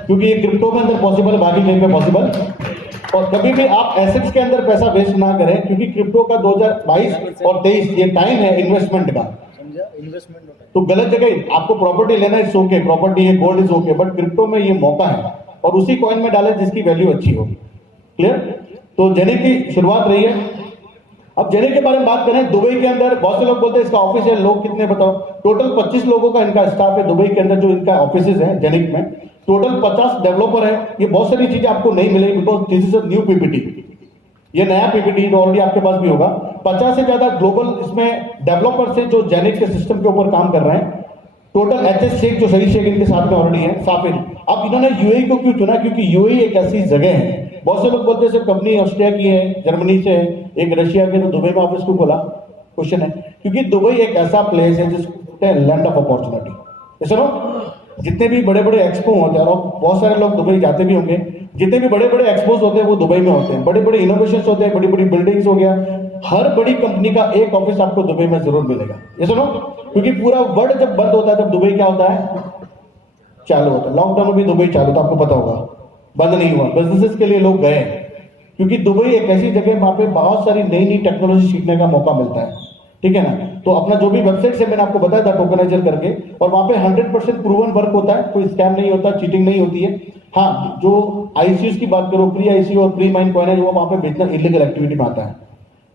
क्योंकि ये क्रिप्टो के अंदर पॉसिबल, बाकी कहीं पे पॉसिबल। और कभी भी आप एसेट्स के अंदर पैसा वेस्ट ना करें, क्योंकि क्रिप्टो का 2022 और 23 ये टाइम है इन्वेस्टमेंट का। तो गलत जगह आपको प्रॉपर्टी लेना इज ओके, प्रॉपर्टी है, gold is okay, but crypto में ये मौका है, और उसी कॉइन में डालें जिसकी वैल्यू अच्छी हो। क्लियर? तो जेनिक की शुरुआत रही है। अब जेनिक के बारे में बात करें, दुबई के अंदर बहुत से लोग बोलते हैं इसका ऑफिस है, लोग कितने बताओ? टोटल 25 लोगों का इनका स्टाफ है दुबई के अंदर, जो इनका ऑफिसेज है जेनिक में। टोटल 50 डेवलपर है। ये बहुत सारी चीजें आपको नहीं मिलेगी, because this is a new PPT, ये नया पीपीटी तो ऑलरेडी आपके पास भी होगा। 50 से ज्यादा ग्लोबल इसमें डेवलपर्स है जो जेनिक के सिस्टम के ऊपर काम कर रहे हैं। टोटल HS शेख जो सही शेख इनके साथ में ऑलरेडी है, साफिर। अब इन्होंने यूएई को क्यों चुना? क्योंकि यूएई एक ऐसी जगह है, बहुत से लोग बोलते हैं सिर्फ कंपनी ऑस्ट्रिया की है, जर्मनी से है, एक रशिया की, तो दुबई में ऑफिस क्यों खोला? क्वेश्चन है क्योंकि दुबई एक ऐसा प्लेस है जिसको लैंड ऑफ अपॉर्चुनिटी। सुनो, जितने भी बड़े बड़े एक्सपो होते हैं, और बहुत सारे लोग दुबई जाते भी होंगे, जितने भी बड़े बड़े एक्सपोज होते हैं वो दुबई में होते हैं। बड़े बड़े इनोवेशंस होते हैं, बड़ी बड़ी बिल्डिंग्स हो गया, हर बड़ी कंपनी का एक ऑफिस आपको दुबई में जरूर मिलेगा। ये सुनो, क्योंकि पूरा वर्ल्ड जब बंद होता है तब दुबई क्या होता है? चालू होता है। लॉकडाउन में भी दुबई चालू था, आपको पता होगा, बंद नहीं हुआ। बिजनेसेस के लिए लोग गए, क्योंकि दुबई एक ऐसी जगह वहां पे बहुत सारी नई नई टेक्नोलॉजी सीखने का मौका मिलता है। ठीक है ना? तो अपना जो भी वेबसाइट से मैंने आपको बताया था टोकनाइजर करके, और वहां पे 100% प्रूवन वर्क होता है, कोई स्कैम नहीं होता, चीटिंग नहीं होती है। हाँ, जो ICOs की बात करो, प्री ICO और प्री माइन कॉइन है, वो वहां पे बेचना इलीगल एक्टिविटी में आता है।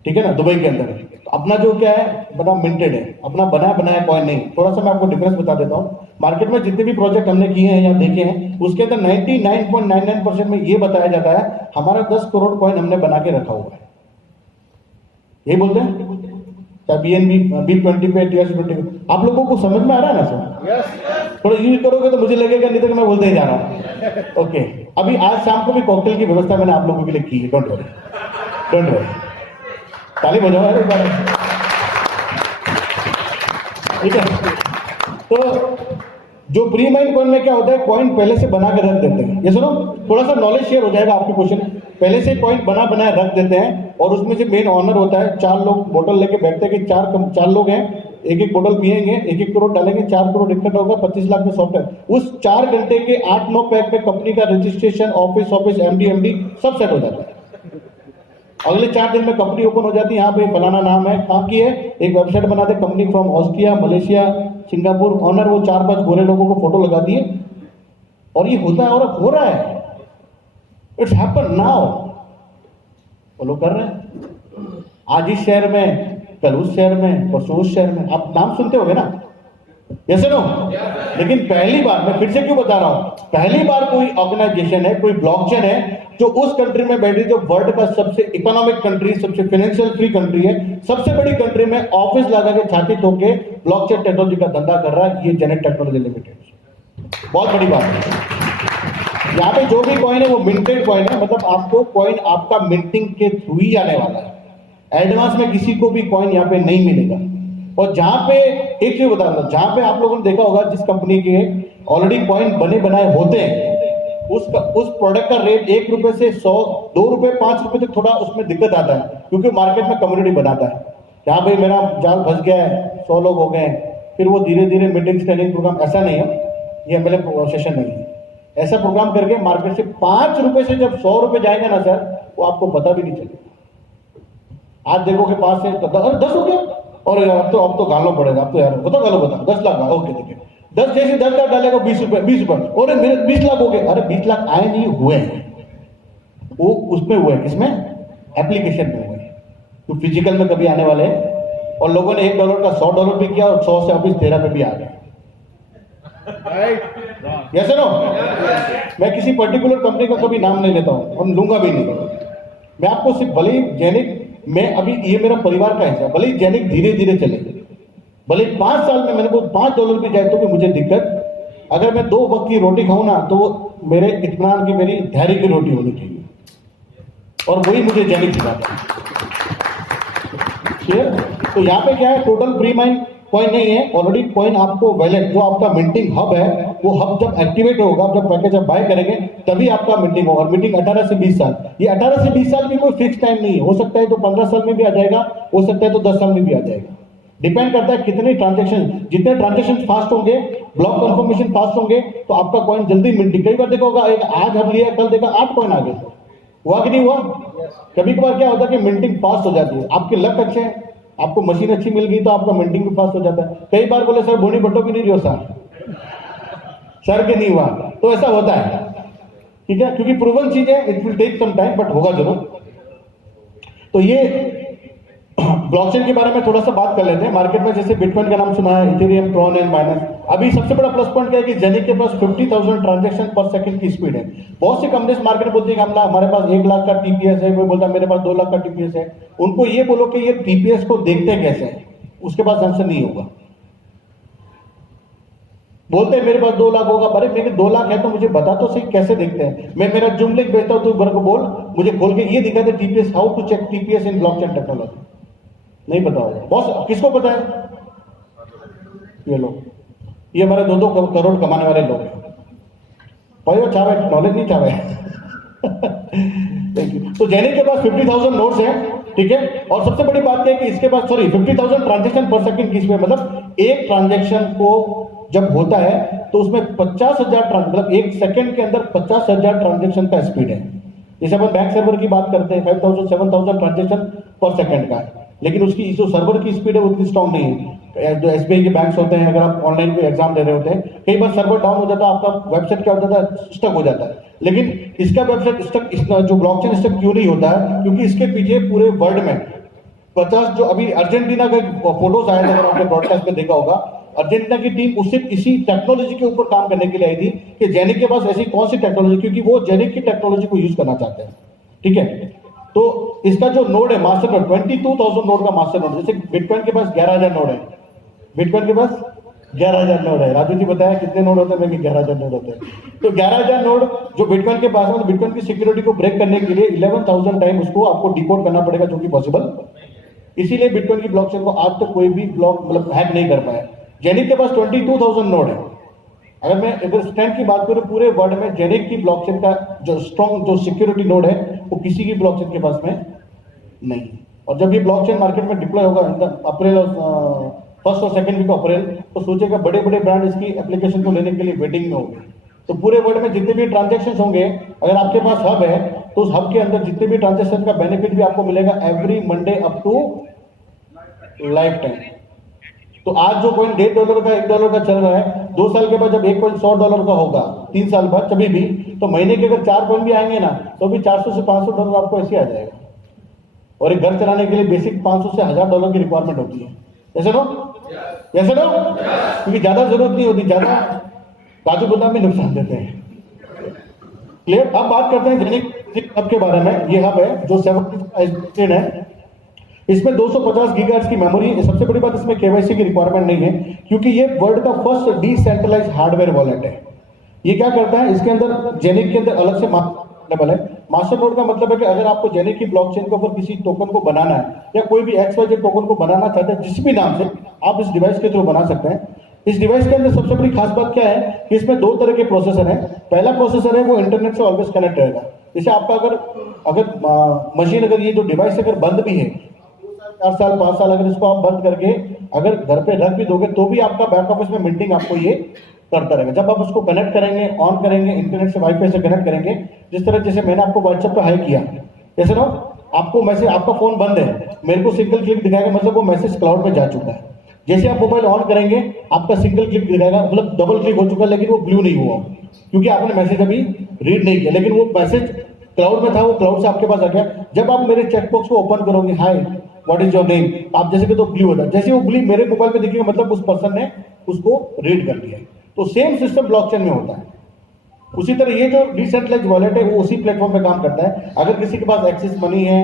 ठीक है ना? दुबई के अंदर तो अपना जो क्या है, बड़ा मिंटेड है, अपना बनाया कॉइन नहीं। थोड़ा सा मैं आपको डिफरेंस बता देता हूँ। मार्केट में जितने भी प्रोजेक्ट हमने किए हैं या देखे हैं, उसके अंदर 99.99% में ये बताया जाता है हमारा 10 करोड़ कॉइन हमने बना के रखा हुआ है। यही बोलते हैं, चाहे BNB, B20 पे, TS20 पे। आप लोगों को समझ में आ रहा है ना सर? थोड़ा यूज करोगे तो मुझे लगेगा, नहीं तो मैं बोलते ही जा रहा हूँ। ओके, अभी आज शाम को भी कॉकटेल की व्यवस्था मैंने आप लोगों के लिए की है, डोंट वरी। ताली बजाओ यार एक बार। ठीक है? तो जो प्री माइन कॉइन में क्या होता है, कॉइन पहले से बना के रख देते हैं। ये सुनो, थोड़ा सा नॉलेज शेयर हो जाएगा आपके क्वेश्चन। पहले से कॉइन बनाया रख देते हैं, और उसमें से मेन ऑनर होता है। 4 लोग बोतल लेके बैठते हैं कि 4 लोग हैं, एक बोतल पिएंगे, 1 करोड़ डालेंगे, 4 करोड़ इकट्ठा होगा, 25 लाख में सॉफ्टवेयर। उस 4 घंटे के 8-9 पैक पे कंपनी का रजिस्ट्रेशन, ऑफिस, MD सब सेट हो जाता है। अगले 4 दिन में कंपनी ओपन हो जाती है, यहाँ पे फलाना नाम है, कहाँ की है, एक वेबसाइट बना दे, company from Austria, Malaysia, Singapore, owner, वो 4-5 गोरे लोगों को फोटो लगा दिए, और ये होता है और हो रहा है। इट्स हैपन नाउ, वो लोग कर रहे हैं। आज इस शहर में, कल उस शहर में, परसों उस शहर में, आप नाम सुनते होंगे ना, जैसे नो। लेकिन पहली बार, मैं फिर से क्यों बता रहा हूं, पहली बार कोई ऑर्गेनाइजेशन है, कोई ब्लॉकचेन है जो उस कंट्री में बैठी, जो वर्ल्ड का सबसे इकोनॉमिक कंट्री, सबसे फाइनेंशियल फ्री कंट्री है, सबसे बड़ी कंट्री में ऑफिस लगा के छाती ठोक के ब्लॉकचेन टेक्नोलॉजी का धंधा कर रहा है, ये जेनेट टेक्नोलॉजी लिमिटेड। बहुत बड़ी बात है। यहाँ पे जो भी कॉइन है वो मिंटेड कॉइन है, मतलब आपको कॉइन आपका मिंटिंग के थ्रू ही आने वाला है। एडवांस में किसी को भी कॉइन यहाँ पे नहीं मिलेगा। और जहां पे एक चीज बता रहा हूं, जहां पे आप लोगों ने देखा होगा जिस कंपनी के ऑलरेडी कॉइन बने बनाए होते हैं, उस प्रोडक्ट का रेट 1 रुपए से 100, 2 रुपए, 5 रुपए तक थोड़ा उसमें दिक्कत आता है, क्योंकि मार्केट में कम्युनिटी बनाता है। जहां भाई मेरा जाल फंस गया है, 100 लोग हो गए, फिर वो धीरे धीरे मीटिंग ट्रेनिंग प्रोग्राम, ऐसा नहीं है, ये एमएलए सेशन नहीं है। ऐसा प्रोग्राम करके मार्केट से 5 रुपए से जब 100 रुपए जाएगा ना सर, वो आपको पता भी नहीं चलेगा। आज देखोगे 5 से 10 हो गया, और अब तो गालो पड़ेगा, अब तो यार बता गालो बता 10 लाख, ओके देखिए 10 जैसे 10 लाख डालेगा, 20 रुपए, और मेरे 20 लाख हो गए। अरे 20 लाख आए नहीं, हुए हैं, वो उसमें हुए, किसमें, एप्लीकेशन में हुए, तो फिजिकल में कभी आने वाले हैं। और लोगों ने $1 का $100 भी किया, और 100 से अभी 13 पे भी आ गए। यस नो, मैं किसी पर्टिकुलर कंपनी का कभी नाम नहीं लेता हूं और लूंगा भी नहीं। मैं आपको सिर्फ, भले ही जैनिक, मैं अभी ये मेरा परिवार का हिस्सा, भले ही जैनिक धीरे धीरे चले, भले 5 साल में मैंने को $5 भी जाए तो भी मुझे दिक्कत, अगर मैं 2 वक्त की रोटी खाऊं ना, तो मेरे इत्मीनान की, मेरी धैर्य की रोटी होनी चाहिए, और वही मुझे जैनिक सिखाता है। तो यहाँ पे क्या है, टोटल प्री माइंड कॉइन नहीं है, ऑलरेडी कॉइन आपको वैलेट, जो आपका मिंटिंग हब है, वो हब जब एक्टिवेट होगा, जब पैकेज आप बाय करेंगे तभी आपका मिंटिंग होगा। और मिंटिंग 18 से 20 साल, ये 18 से 20 साल भी कोई फिक्स टाइम नहीं है, हो सकता है तो 15 साल में भी आ जाएगा, हो सकता है तो 10 साल में भी आ जाएगा। डिपेंड करता है कितने ट्रांजेक्शन, जितने ट्रांजेक्शन फास्ट होंगे, ब्लॉक कंफर्मेशन फास्ट होंगे, तो आपका कॉइन जल्दी मिंटिंग। कई बार देखा होगा, एक आज हम लिया, कल देखा 8 कॉइन आ गए, हुआ कि नहीं हुआ? कभी कभार क्या होता है कि मिंटिंग फास्ट हो जाती है, आपके लक अच्छे हैं, आपको मशीन अच्छी मिल गई तो आपका मिंटिंग भी फास्ट हो जाता है। कई बार बोले सर बोनी बट्टो भी नहीं रही हो सर के नहीं हुआ, तो ऐसा होता है, ठीक है, क्योंकि प्रूवन चीज है, it will take some time, but होगा जरूर। तो ये ब्लॉकचेन के बारे में थोड़ा सा बात कर लेते हैं। मार्केट में जैसे बिटकॉइन का नाम सुना है, इथेरियम, ट्रॉन एंड बाइनेंस। अभी सबसे बड़ा प्लस पॉइंट क्या है कि जेनिक के पास 50,000 ट्रांजैक्शन पर सेकंड की स्पीड है। बहुत सी कंपनीज मार्केट में बोलती है कि हमारे पास 1 लाख का टीपीएस है, कोई बोलता है मेरे पास 2 लाख का टीपीएस है। उनको ये बोलो कि ये टीपीएस को देखते कैसे है, उसके पास आंसर नहीं होगा। बोलते हैं मेरे पास 2 लाख होगा, अरे मेरे 2 लाख है तो मुझे बता तो सही कैसे देखते हैं। मैं मेरा जूम लिंक भेजता हूं तो बर को बोल, मुझे खोल के ये दिखा दे TPS, how to check TPS in blockchain technology. नहीं पता होगा बॉस, किसको पता है? ये लोग, ये हमारे 2-2 करोड़ कमाने वाले लोग हैं। पढ़ो चाहे, नॉलेज नहीं चाहे। Thank you. तो जेनिक के पास 50,000 नोट्स हैं, ठीक है, और सबसे बड़ी बात है कि इसके पास 50,000 ट्रांजेक्शन पर सेकंड की स्पीड, मतलब एक ट्रांजेक्शन को जब होता है तो उसमें 50,000 मतलब 1 सेकंड के अंदर 50,000 ट्रांजेक्शन का स्पीड है। जैसे अपन बैंक सर्वर की बात करते हैं, 5,000 7,000 ट्रांजेक्शन पर सेकंड का है, लेकिन उसकी जो सर्वर की स्पीड है वो उतनी स्ट्रॉन्ग नहीं है। जो एसबीआई के बैंक्स होते हैं, अगर आप ऑनलाइन कोई एग्जाम दे रहे होते हैं, कई बार सर्वर डाउन हो जाता है, आपका वेबसाइट क्या हो जाता है, स्टक हो जाता है। लेकिन इसका वेबसाइट स्टक, जो ब्लॉकचेन स्टक क्यों नहीं होता है, क्योंकि इसके पीछे पूरे वर्ल्ड में 50, जो अभी अर्जेंटीना का फोटोज आया था, अगर आपने ब्रॉडकास्ट में देखा होगा, अर्जेंटीना की टीम उससे इसी टेक्नोलॉजी के ऊपर काम करने के लिए आई थी कि जेनिक के पास ऐसी कौन सी टेक्नोलॉजी, क्योंकि वो जेनिक की टेक्नोलॉजी को यूज करना चाहते हैं, ठीक है। तो इसका जो नोड है मास्टर नोड, 22,000 नोड का मास्टर नोड, जैसे बिटकॉइन के पास 11,000 नोड है, बिटकॉइन के पास 11,000 नोड है। राजू जी बताया कितने नोड होते हैं, 11,000 नोड होते हैं। तो 11,000 नोड जो बिटकॉइन के पास है, तो बिटकॉइन की सिक्योरिटी को ब्रेक करने के लिए 11,000 टाइम उसको आपको डिकोड करना पड़ेगा, जो कि पॉसिबल। इसीलिए बिटकॉइन की ब्लॉकचेन को आज तक कोई भी ब्लॉक मतलब हैक नहीं कर पाया। जेनिक के पास 22,000 नोड है। अगर मैं अगर स्ट्रेंथ की बात करूं पूरे वर्ल्ड में, जेनिक की ब्लॉकचेन का जो स्ट्रॉन्ग जो सिक्योरिटी नोड है वो किसी की ब्लॉकचेन के पास में नहीं। और जब ये ब्लॉकचेन मार्केट में डिप्लॉय होगा अप्रैल, फर्स्ट और सेकंड वीक अप्रैल, तो सोचेगा बड़े बड़े ब्रांड इसकी एप्लीकेशन को लेने के लिए वेटिंग में होंगे। तो पूरे वर्ल्ड में जितने भी ट्रांजेक्शन होंगे, अगर आपके पास हब है तो उस हब के अंदर जितने भी ट्रांजेक्शन का बेनिफिट भी आपको मिलेगा every Monday up to lifetime. तो आज जो कॉइन $1.5 का $1 का चल रहा है, 2 साल के बाद जब एक कॉइन $100 का होगा, 3 साल बाद कभी भी, तो महीने के अगर 4 कॉइन भी आएंगे ना, तो भी $400 से $500 आपको ऐसे आ जाएगा। और एक घर चलाने के लिए बेसिक $500 से $1000 की रिक्वायरमेंट होती है, ऐसे नो क्योंकि ज्यादा जरूरत नहीं होती, ज्यादा काजू बादाम भी नुकसान देते हैं। क्लियर। अब बात करते हैं जेनिक हब के बारे में। ये हब है जो 70 है, इसमें 250 गीगाहर्ट्ज की मेमोरी। सबसे बड़ी बात इसमें केवाईसी की रिक्वायरमेंट नहीं है, क्योंकि ये वर्ल्ड का फर्स्ट डिसेंट्रलाइज्ड हार्डवेयर वॉलेट है। ये क्या करता है, इसके अंदर जेनिक के अंदर अलग से मास्टर है। मास्टर नोड का मतलब है कि अगर आपको जेनिक की ब्लॉकचेन के ऊपर किसी टोकन को बनाना है, या कोई भी XYZ टोकन को बनाना चाहते हैं जिस भी नाम से, आप इस डिवाइस के थ्रू बना सकते हैं। इस डिवाइस के अंदर सबसे बड़ी खास बात क्या है कि इसमें 2 तरह के प्रोसेसर हैं। पहला प्रोसेसर है वो इंटरनेट से ऑलवेज कनेक्ट रहेगा। जैसे आपका अगर मशीन, अगर ये जो डिवाइस अगर बंद भी है, 4 साल 5 साल अगर इसको आप बंद करके अगर घर पे रख भी दोगे, तो भी आपका बैक ऑफिस में मिंटिंग आपको ये करता रहेगा। जब आप उसको कनेक्ट करेंगे, ऑन करेंगे, इंटरनेट से वाईफाई से कनेक्ट करेंगे, जिस तरह जैसे मैंने आपको व्हाट्सएप पे हाई किया, जैसे ना आपको मैसेज, आपका फोन बंद है, मेरे को सिंगल क्लिक दिखाएगा, मतलब वो मैसेज क्लाउड पे जा चुका है। जैसे आप मोबाइल ऑन करेंगे, आपका सिंगल क्लिक दिखाएगा, मतलब डबल क्लिक हो चुका है, लेकिन वो ब्लू नहीं हुआ, क्योंकि आपने मैसेज अभी रीड नहीं किया, लेकिन वो मैसेज क्लाउड में था, वो क्लाउड से आपके पास आ गया। जब आप मेरे चेकबॉक्स को ओपन करोगे, hi what is your name, आप जैसे कि तो ब्लू होता है, जैसे वो ब्लू मेरे मोबाइल पे दिखेगा, मतलब उस पर्सन ने उसको रीड कर लिया। तो सेम सिस्टम ब्लॉकचेन में होता है। उसी तरह ये जो डिसेंट्रलाइज्ड वॉलेट है वो उसी प्लेटफॉर्म पे काम करता है। अगर किसी के पास एक्सेस मनी है,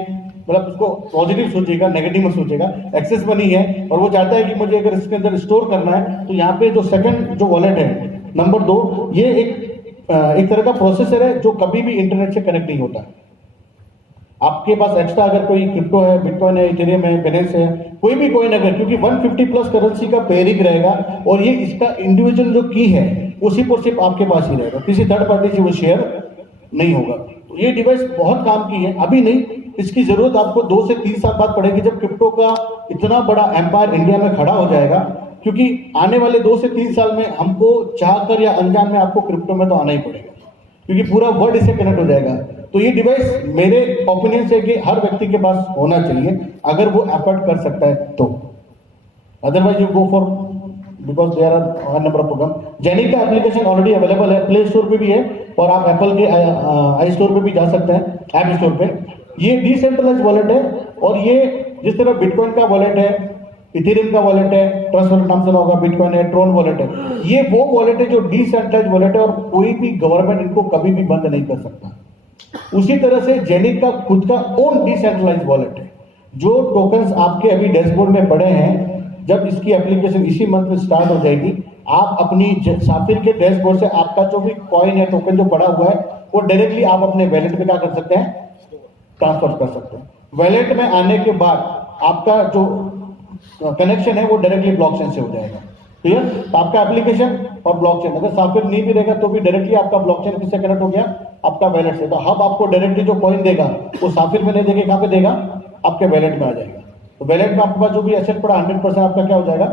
मतलब उसको पॉजिटिव सोचेगा, नेगेटिव मत सोचेगा, एक्सेस मनी है और वो चाहता है कि मुझे अगर इसके अंदर स्टोर करना है, तो यहाँ पे जो सेकंड जो वॉलेट है नंबर 2, ये एक तरह का प्रोसेसर है जो कभी भी इंटरनेट से कनेक्ट नहीं होता। आपके पास एक्स्ट्रा अगर कोई क्रिप्टो है, बिटकॉइन है, इथेरियम है, बाइनेंस है, कोई भी कॉइन अगर, क्योंकि 150 प्लस करेंसी का पेयरिंग रहेगा और ये इसका इंडिविजुअल जो की है उसी पर सिर्फ आपके पास ही रहेगा, किसी थर्ड पार्टी से वो शेयर नहीं होगा। तो ये डिवाइस बहुत काम की है, अभी नहीं, इसकी जरूरत आपको 2 से 3 साल बाद पड़ेगी, जब क्रिप्टो का इतना बड़ा एम्पायर इंडिया में खड़ा हो जाएगा। क्योंकि आने वाले 2 से 3 साल में हमको चाहकर या अनजान में आपको क्रिप्टो में तो आना ही पड़ेगा, क्योंकि पूरा वर्ल्ड इससे कनेक्ट हो जाएगा। तो ये डिवाइस मेरे ओपिनियन से कि हर व्यक्ति के पास होना चाहिए, अगर वो एफर्ट कर सकता है तो। Otherwise you go for, because there are number of program. Genic का एप्लीकेशन ऑलरेडी अवेलेबल है, प्ले स्टोर पे भी है और आप एप्पल के आई स्टोर पे भी जा सकते हैं, ऐप स्टोर पे। ये डिसेंट्रलाइज वॉलेट है और ये जिस तरह बिटकॉइन का वॉलेट है, इथेरियम का वॉलेट है, ट्रस्ट वॉलेट नाम सुना होगा, बिटकॉइन है, ट्रोन वॉलेट है, ये वो वॉलेट है जो डिसेंट्रलाइज वॉलेट है और कोई भी गवर्नमेंट इनको कभी भी बंद नहीं कर सकता। उसी तरह से जेनिक का खुद का ओन डिसेंट्रलाइज वॉलेट है। जो टोकन्स आपके अभी डैशबोर्ड में पड़े हैं, जब इसकी एप्लीकेशन इसी मंथ में स्टार्ट हो जाएगी, आप अपनी साफिर के डैशबोर्ड से आपका जो भी कॉइन या टोकन जो पड़ा हुआ है वो डायरेक्टली आप अपने वैलेट में क्या कर सकते हैं, ट्रांसफर कर सकते हैं। वैलेट में आने के बाद आपका जो कनेक्शन है वो डायरेक्टली ब्लॉकचेन से हो जाएगा। क्लियर। तो आपका एप्लीकेशन और ब्लॉकचेन, अगर साफिर नहीं भी रहेगा तो भी डायरेक्टली आपका ब्लॉकचेन किससे कनेक्ट हो गया, आपका वैलेट से। तो हब आपको डायरेक्टली जो कॉइन देगा वो साफिर में नहीं देगा, कहां पे देगा, आपके वैलेट में आ जाएगा। तो वैलेट में आपके पास जो भी एसेट पड़ा 100% आपका क्या हो जाएगा,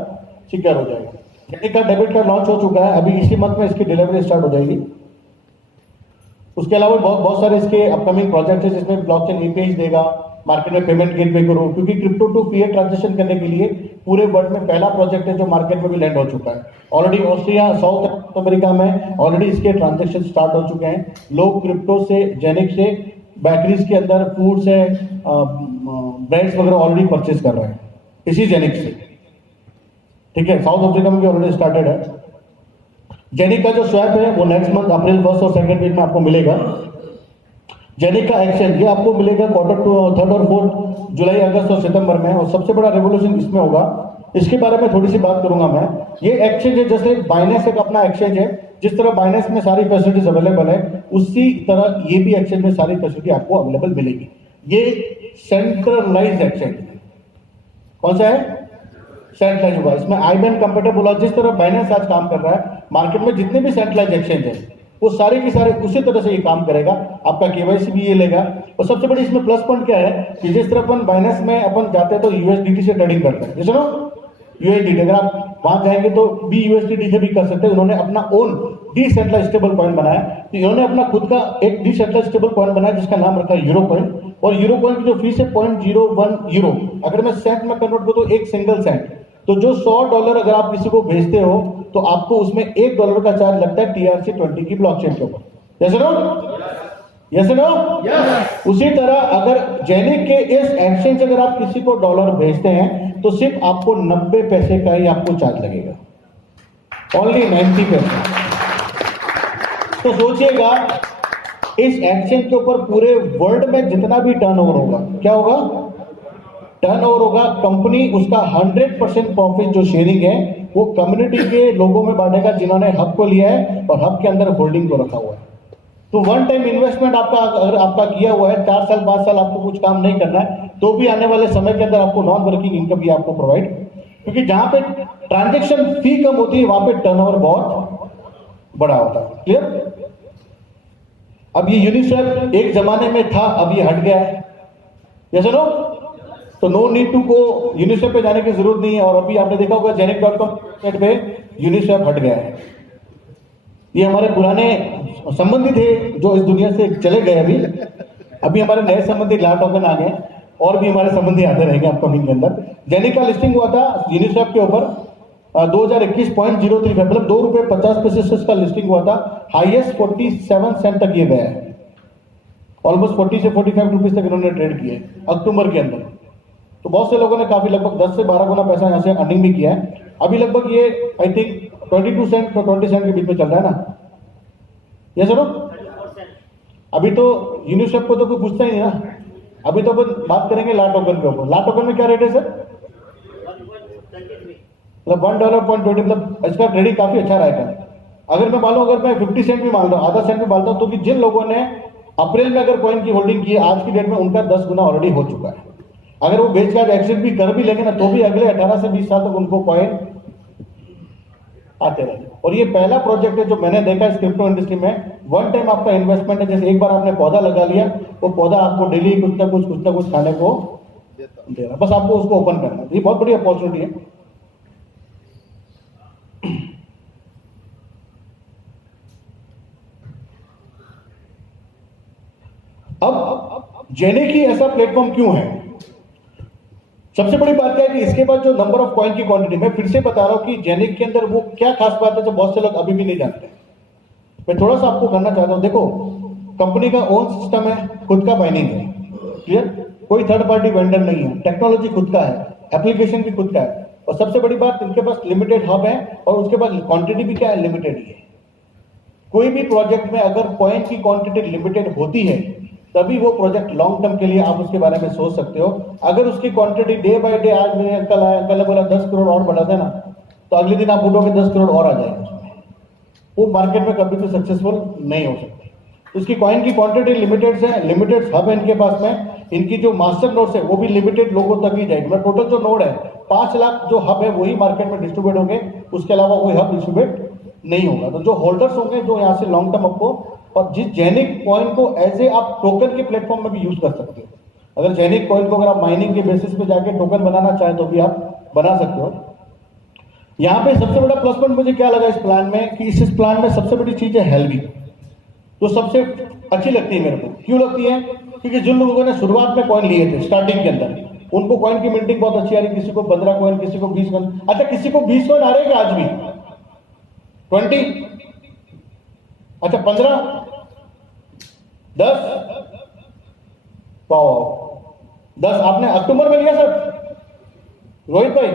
सिक्योर हो जाएगा। जेनिक का डेबिट कार्ड लॉन्च हो चुका है, अभी इसी मंथ में इसकी डिलीवरी स्टार्ट हो जाएगी। उसके अलावा बहुत सारे इसके अपकमिंग प्रोजेक्ट है, जिसमें ब्लॉकचेन ई-पेज देगा, मार्केट में पेमेंट गेटवे करो, क्योंकि क्रिप्टो टू फिएट ट्रांजेक्शन करने के लिए पूरे वर्ल्ड में पहला प्रोजेक्ट है जो मार्केट में भी लैंड हो चुका है। ऑलरेडी ऑस्ट्रिया, साउथ अमेरिका में ऑलरेडी इसके ट्रांजेक्शन स्टार्ट हो चुके हैं। लोग क्रिप्टो से, जेनिक से, बेकरीज के अंदर फूड्स है, ब्रेड्स वगैरह ऑलरेडी परचेज कर रहे हैं इसी जेनिक से। ठीक है, साउथ अफ्रीका में भी ऑलरेडी स्टार्टेड है। जेनिक का जो स्वैप है वो नेक्स्ट मंथ अप्रैल 1 और 2 वीक में आपको मिलेगा। जेनिक का एक्सचेंज ये आपको मिलेगा क्वार्टर 3 और 4 जुलाई, अगस्त और सितंबर में, और सबसे बड़ा रेवोल्यूशन इसमें होगा, इसके बारे में थोड़ी सी बात करूंगा मैं। ये एक्सचेंज है, जैसे बाइनेंस एक अपना एक्सचेंज है, जिस तरह बाइनेंस में सारी फैसिलिटीज अवेलेबल है, उसी तरह ये भी एक्सचेंज में सारी फैसिलिटी आपको अवेलेबल मिलेगी। ये सेंट्रलाइज एक्सचेंज है। कौन सा है, सेंट्रलाइज होगा। इसमें आईबैन कंपेटेबल होगा। जिस तरह बाइनेंस आज काम कर रहा है, मार्केट में जितने भी सेंट्रलाइज एक्सचेंज है वो सारे के सारे उसी तरह से ये काम करेगा। आपका केवाईसी भी ये लेगा। और सबसे बड़ी इसमें प्लस पॉइंट क्या है कि जिस तरह अपन बाइनेंस में अपन जाते हैं तो यूएसडीटी से ट्रेडिंग करते हैं, जैसे ना USDT, अगर आप वहां जाएंगे तो BUSDT से भी कर सकते हैं। उन्होंने अपना ओन डिसेंट्रलाइज्ड स्टेबल कॉइन बनाया, तो इन्होंने अपना खुद का एक डिसेंट्रलाइज्ड स्टेबल कॉइन बनाया जिसका नाम रखा है यूरो कॉइन। और यूरो कॉइन की जो फीस है 0.01 यूरो, अगर मैं सेंट में कन्वर्ट करूं तो एक सिंगल सेंट, तो जो $100 अगर आप किसी को भेजते हो तो आपको उसमें $1 का चार्ज लगता है TRC20 की ब्लॉकचेन के ऊपर। Yes no? Yes no? उसी तरह अगर जेनिक के इस एक्सचेंज अगर आप किसी को डॉलर भेजते हैं तो सिर्फ आपको 90 पैसे का ही आपको चार्ज लगेगा, ओनली 90 पैसे। तो सोचिएगा इस एक्सचेंज के ऊपर पूरे वर्ल्ड में जितना भी टर्नओवर होगा, क्या होगा? टर्नओवर होगा, कंपनी उसका 100% प्रॉफिट जो शेयरिंग है वो कम्युनिटी के लोगों में बांटेगा जिन्होंने हब को लिया है और हब के अंदर होल्डिंग को रखा हुआ है। तो वन टाइम इन्वेस्टमेंट आपका अगर आपका किया हुआ है 4 साल 5 साल आपको कुछ काम नहीं करना है तो भी आने वाले समय के अंदर आपको नॉन वर्किंग इनकम भी आपको प्रोवाइड, क्योंकि जहां पे ट्रांजैक्शन फी कम होती है वहां पे टर्नओवर बहुत बड़ा होता है। क्लियर? अब ये यूनिस्वैप एक जमाने में था, अब ये हट गया है। जैसे नो, तो नो नीड टू को यूनिस्वैप पे जाने की जरूरत नहीं है। और अभी आपने देखा होगा Zenic.com पे यूनिस्वैप हट गया है। ये हमारे पुराने संबंधी थे जो इस दुनिया से चले गए, अभी हमारे नए संबंधी ला टोकन आ गए और भी हमारे संबंधी आते रहेंगे अपकमिंग के अंदर। जेनिक का लिस्टिंग हुआ था यूनिस्वैप के ऊपर 2021.03 मतलब ₹2.50 का लिस्टिंग हुआ था, हाईएस्ट 47 सेंट तक ये गया है, ऑलमोस्ट 40 से 45 रुपीज तक इन्होंने ट्रेड किया है अक्टूबर के अंदर। तो बहुत से लोगों ने काफी लगभग 10 से 12 गुना पैसा यहाँ से अर्निंग भी किया है। अभी लगभग ये आई थिंक 22 सेंट तो 20 सेंट के बीच में चल रहा है ना, ये सर। अभी तो यूनिस्वैप को तो कोई पूछता ही नहीं ना, अभी तो अपन बात करेंगे ला टोकन के ऊपर। ला टोकन में क्या रेट है सर? मतलब $1.20, मतलब इसका ट्रेडिंग काफी अच्छा रहेगा। अगर मैं मान लो अगर मैं 50 सेंट भी मान लो, आधा सेंट भी मानता हूं, तो कि जिन लोगों ने अप्रैल में अगर कॉइन की होल्डिंग की आज की डेट में उनका 10 गुना ऑलरेडी हो चुका है। अगर वो बेच कर एग्जिट भी कर भी लेंगे ना तो भी अगले 18 से 20 साल तक उनको कॉइन आते रहेंगे। और ये पहला प्रोजेक्ट है जो मैंने देखा इस क्रिप्टो इंडस्ट्री में, वन टाइम आपका इन्वेस्टमेंट है। जैसे एक बार आपने पौधा लगा लिया, वो पौधा आपको डेली कुछ ना कुछ खाने को दे रहा, बस आपको उसको ओपन करना है। ये बहुत बड़ी अपॉर्चुनिटी है। अब जेनिक ही ऐसा प्लेटफॉर्म क्यों है? सबसे बड़ी बात क्या है कि इसके बाद जो नंबर ऑफ कॉइन की क्वांटिटी, मैं फिर से बता रहा हूं कि जेनिक के अंदर वो क्या खास बात है जो बहुत से लोग अभी भी नहीं जानते। मैं थोड़ा सा आपको करना चाहता हूं। देखो, कंपनी का ओन सिस्टम है, खुद का माइनिंग है, क्लियर? कोई थर्ड पार्टी वेंडर नहीं है, टेक्नोलॉजी खुद का है, एप्लीकेशन भी खुद का है। और सबसे बड़ी बात, इनके पास लिमिटेड हब है और उसके बाद क्वांटिटी भी क्या है, लिमिटेड ही है। कोई भी प्रोजेक्ट में अगर कॉइन की क्वांटिटी लिमिटेड होती है तभी वो प्रोजेक्ट लॉन्ग टर्म के लिए आप उसके बारे में सोच सकते हो। अगर उसकी क्वांटिटी डे बाय डे, आज मैंने कल बोला 10 करोड़ और बढ़ा देना, तो अगले दिन आप उठोगे 10 करोड़ और आ जाएंगे उसमें, वो मार्केट में कभी भी सक्सेसफुल नहीं हो सकते। उसकी कॉइन की क्वांटिटी लिमिटेड है, लिमिटेड हब है इनके पास में। इनकी जो मास्टर नोड्स है वो भी लिमिटेड लोगों तक ही जाएगी। मतलब टोटल जो नोड है 5 लाख जो हब है वही मार्केट में डिस्ट्रीब्यूट होंगे, उसके अलावा कोई हब डिस्ट्रीब्यूट नहीं होगा। तो जो होल्डर्स होंगे जो यहाँ से लॉन्ग टर्म आपको, और जिस जेनिक कॉइन को एज ए आप टोकन के प्लेटफॉर्म में भी यूज कर सकते हो। अगर जेनिक कॉइन को अगर आप माइनिंग के बेसिस पे जाके टोकन बनाना चाहें तो भी आप बना सकते हो। यहाँ पे सबसे बड़ा प्लस पॉइंट मुझे क्या लगा इस प्लान में कि इस प्लान में सबसे बड़ी चीज है हेल्दी, तो सबसे अच्छी लगती है मेरे को। क्यों लगती है? क्योंकि जिन लोगों ने शुरुआत में कॉइन लिए थे स्टार्टिंग के अंदर, उनको कॉइन की मिंटिंग बहुत अच्छी आ रही। किसी को 15 कॉइन, किसी को 20 कॉइन। अच्छा, किसी को 20 कॉइन आ रहे हैं आज भी? 20? अच्छा, 15, 10, 10 आपने अक्टूबर में लिया सर रोहित भाई?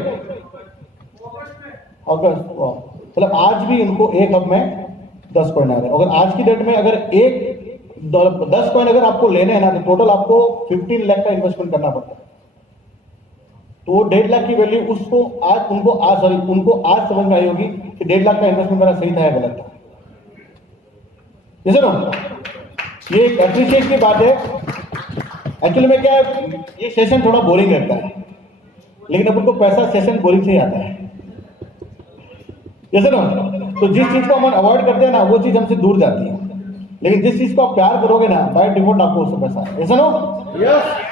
अगस्त। मतलब आज भी इनको एक हब में 10 कॉइन आ रहे हैं। अगर आज की डेट में अगर 10 कॉइन अगर आपको लेने हैं ना तो टोटल आपको 15 लाख का इन्वेस्टमेंट करना पड़ता है। तो वो 1.5 लाख की वैल्यू उसको आज उनको आज समझ में आई होगी कि 1.5 लाख का इन्वेस्टमेंट मेरा सही था या गलत था। ये एक एप्रिशिएट की बात है। एक्चुअली में क्या है, ये सेशन थोड़ा बोरिंग लगता है, लेकिन अपन को पैसा सेशन बोरिंग से ही आता है। जैसे ना, तो जिस चीज को हम अवॉइड करते हैं ना वो चीज हमसे दूर जाती है, लेकिन जिस चीज को आप प्यार करोगे ना बाय डिफॉल्ट आपको उससे पैसा, ऐसा ना।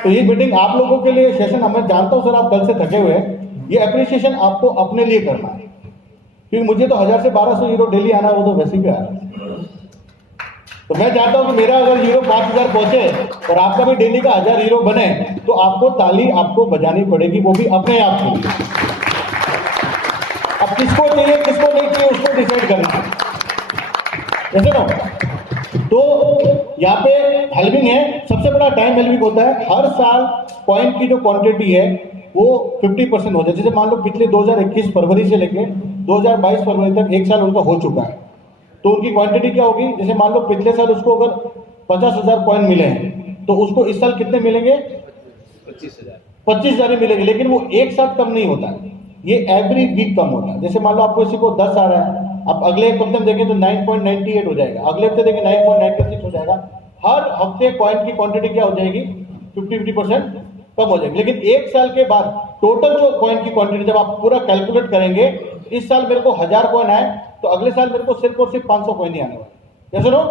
तो ये मीटिंग आप लोगों के लिए सेशन, मैं जानता हूं सर आप कल से थके हुए हैं, ये अप्रिसिएशन आपको अपने लिए करना है, क्योंकि मुझे तो 1000 से 1200 यूरो डेली आना, वो तो वैसे भी आ रहा है। तो मैं चाहता हूं कि मेरा अगर यूरो 5000 पहुंचे और आपका भी डेली का 1000 यूरो बने, तो आपको ताली आपको बजानी पड़ेगी, वो भी अपने आप के लिए। अब किसको चाहिए किसको नहीं चाहिए उसको डिसाइड करना है, ऐसे ना। तो यहाँ पे हेल्विंग है, सबसे बड़ा टाइम हेल्विंग होता है। हर साल कॉइन की जो क्वांटिटी है वो 50% हो जाए। जैसे मान लो पिछले 2021 फरवरी से लेके 2022 फरवरी तक एक साल उनका हो चुका है, तो उनकी क्वांटिटी क्या होगी? जैसे मान लो पिछले साल उसको अगर 50,000 कॉइन मिले हैं, तो उसको इस साल कितने मिलेंगे? 25,000 ही मिलेंगे। लेकिन वो एक साथ कम नहीं होता है, ये एवरी वीक कम होता है। जैसे मान लो आपको किसी को 10 आ रहा है, अब अगले हफ्ते हम देखें तो 9.98 हो जाएगा, अगले हफ्ते देखें 9.96 हो जाएगा। हर हफ्ते कॉइन की क्वांटिटी क्या हो जाएगी? 50% कम हो जाएगी। लेकिन एक साल के बाद टोटल जो कॉइन की क्वांटिटी जब आप पूरा कैलकुलेट करेंगे, इस साल मेरे को 1000 कॉइन आए, तो अगले साल मेरे को सिर्फ और सिर्फ 500 कॉइन ही आने वाले। जैसे नो,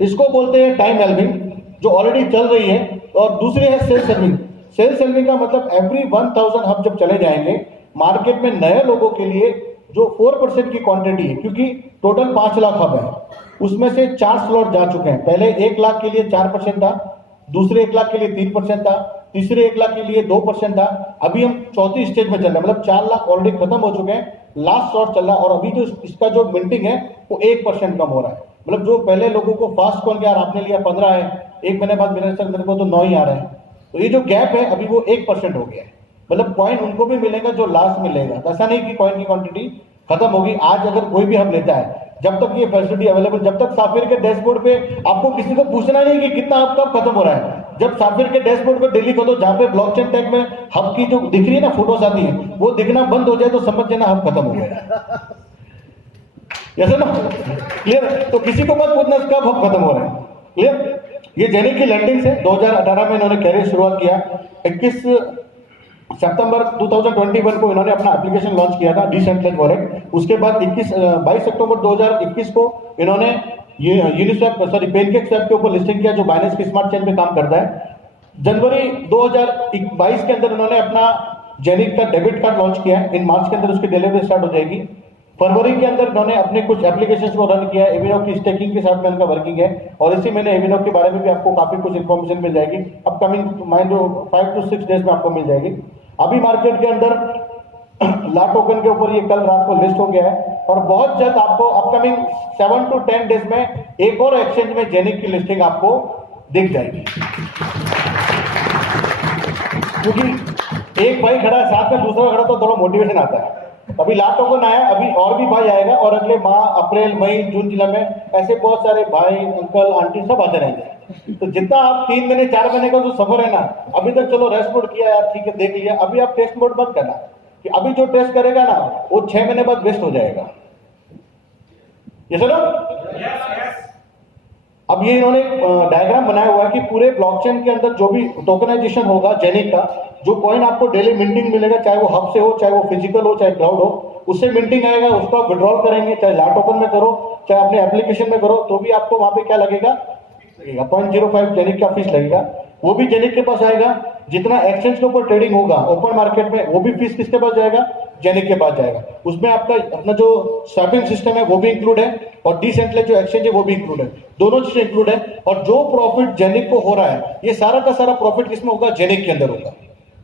इसको बोलते हैं टाइम हेल्विंग, जो ऑलरेडी चल रही है। और दूसरी है सेल्स हेल्विंग। सेल्स हेल्विंग का मतलब एवरी 1000 हब जब चले जाएंगे मार्केट में, नए लोगों के लिए जो 4% की क्वांटिटी है, क्योंकि टोटल 5 लाख हब है, उसमें से 4 स्लॉट जा चुके हैं। पहले 1 लाख के लिए 4% था, दूसरे 1 लाख के लिए 3% था, तीसरे 1 लाख के लिए 2% था। अभी हम चौथी स्टेज में चल रहे हैं, मतलब 4 लाख ऑलरेडी खत्म हो चुके हैं, लास्ट स्लॉट चल रहा है। और अभी जो इसका जो मिंटिंग है वो 1% कम हो रहा है। मतलब जो पहले लोगों को फास्ट कॉइन यार आपने लिया 15 है, एक महीने बाद मेरे को तो 9 ही आ रहा है, तो ये जो गैप है अभी वो 1% हो गया है। मतलब कॉइन उनको भी मिलेगा जो लास्ट में लेगा। ऐसा नहीं कि कॉइन की क्वांटिटी खत्म होगी। आज अगर कोई भी हम लेता है, जब तक ये फैसिलिटी अवेलेबल, जब तक साफिर के डैशबोर्ड पे आपको किसी को पूछना नहीं कि कितना हब कब खत्म हो रहा है, जब साफिर के डैशबोर्ड पे डेली खत्म, जहां पे ब्लॉकचेन टैग में हब की जो दिख रही है ना फोटोज आती है, वो दिखना बंद हो जाए तो समझ लेना हब खत्म हो गया। ऐसा ना, क्लियर? तो किसी को मत पूछना कब हब खत्म हो रहा है, क्लियर? ये जेनिक की लैंडिंग से 2018 में इन्होंने कैरियर शुरुआत किया। 21 सितंबर 2021 को इन्होंने अपना एप्लीकेशन लॉन्च किया था, डिसेंट्रलाइज्ड वॉलेट। उसके बाद 22 अक्टूबर 2021 को इन्होंने यूनिस्वैप पेनकेक स्वैप के ऊपर लिस्टिंग किया, जो बाइनेंस के स्मार्ट चेन पे काम करता है। जनवरी 2022 के अंदर इन्होंने अपना जेनिक का डेबिट कार्ड लॉन्च किया है। इन मार्च के अंदर उसकी डिलीवरी स्टार्ट हो जाएगी। फरवरी के अंदर इन्होंने अपने कुछ एप्लीकेशंस को रन किया है। एविनोक की स्टेकिंग के साथ में उनका वर्किंग है, और इसी महीने एविनोक के बारे में भी आपको काफी कुछ इन्फॉर्मेशन मिल जाएगी। अपकमिंग माइंड 5 to 6 डेज में आपको मिल जाएगी। अभी मार्केट के अंदर ला टोकन के ऊपर ये कल रात को लिस्ट हो गया है, और बहुत जल्द आपको अपकमिंग 7 to 10 डेज में एक और एक्सचेंज में जेनिक की लिस्टिंग आपको दिख जाएगी। क्योंकि एक भाई खड़ा है साथ में दूसरा खड़ा, तो थोड़ा मोटिवेशन आता है। अभी ला टोकन आया, अभी और भी भाई आएगा, और अगले माह अप्रैल मई जून जुलाई में ऐसे बहुत सारे भाई अंकल आंटी सब आते रहेंगे। तो जितना आप 3 महीने 4 महीने का जो सफर है ना, अभी तक चलो रेस्ट मोड किया यार, ठीक है देख लिया, अभी आप टेस्ट मोड मत करना, कि अभी जो टेस्ट करेगा ना वो 6 महीने बाद वेस्ट हो जाएगा। ये सुनो, अब ये इन्होंने डायग्राम बनाया हुआ है कि पूरे ब्लॉकचेन के अंदर जो भी टोकनाइजेशन होगा जेनिक का, जो कॉइन आपको डेली मिंटिंग मिलेगा, चाहे वो हब से हो, चाहे वो फिजिकल हो, चाहे क्लाउड हो, उससे मिंटिंग आएगा, उसको आप विड्रॉल करेंगे, चाहे ला टोकन में करो, चाहे अपने एप्लीकेशन में करो, तो भी आपको वहां पे क्या लगेगा? 0.05 जेनिक का फीस लगेगा। वो भी जेनिक के पास आएगा। जितना एक्सचेंज के ऊपर ट्रेडिंग होगा ओपन मार्केट में, वो भी फीस किसके पास जाएगा? जेनिक के पास जाएगा। उसमें आपका अपना जो स्वैपिंग सिस्टम है वो भी इंक्लूड है, और डिसेंट्रलाइज्ड जो एक्सचेंज है वो भी इंक्लूड है, दोनों चीजें इंक्लूड है। और जो प्रॉफिट जेनिक को हो रहा है, ये सारा का सारा प्रॉफिट किसमें होगा? जेनिक के अंदर होगा।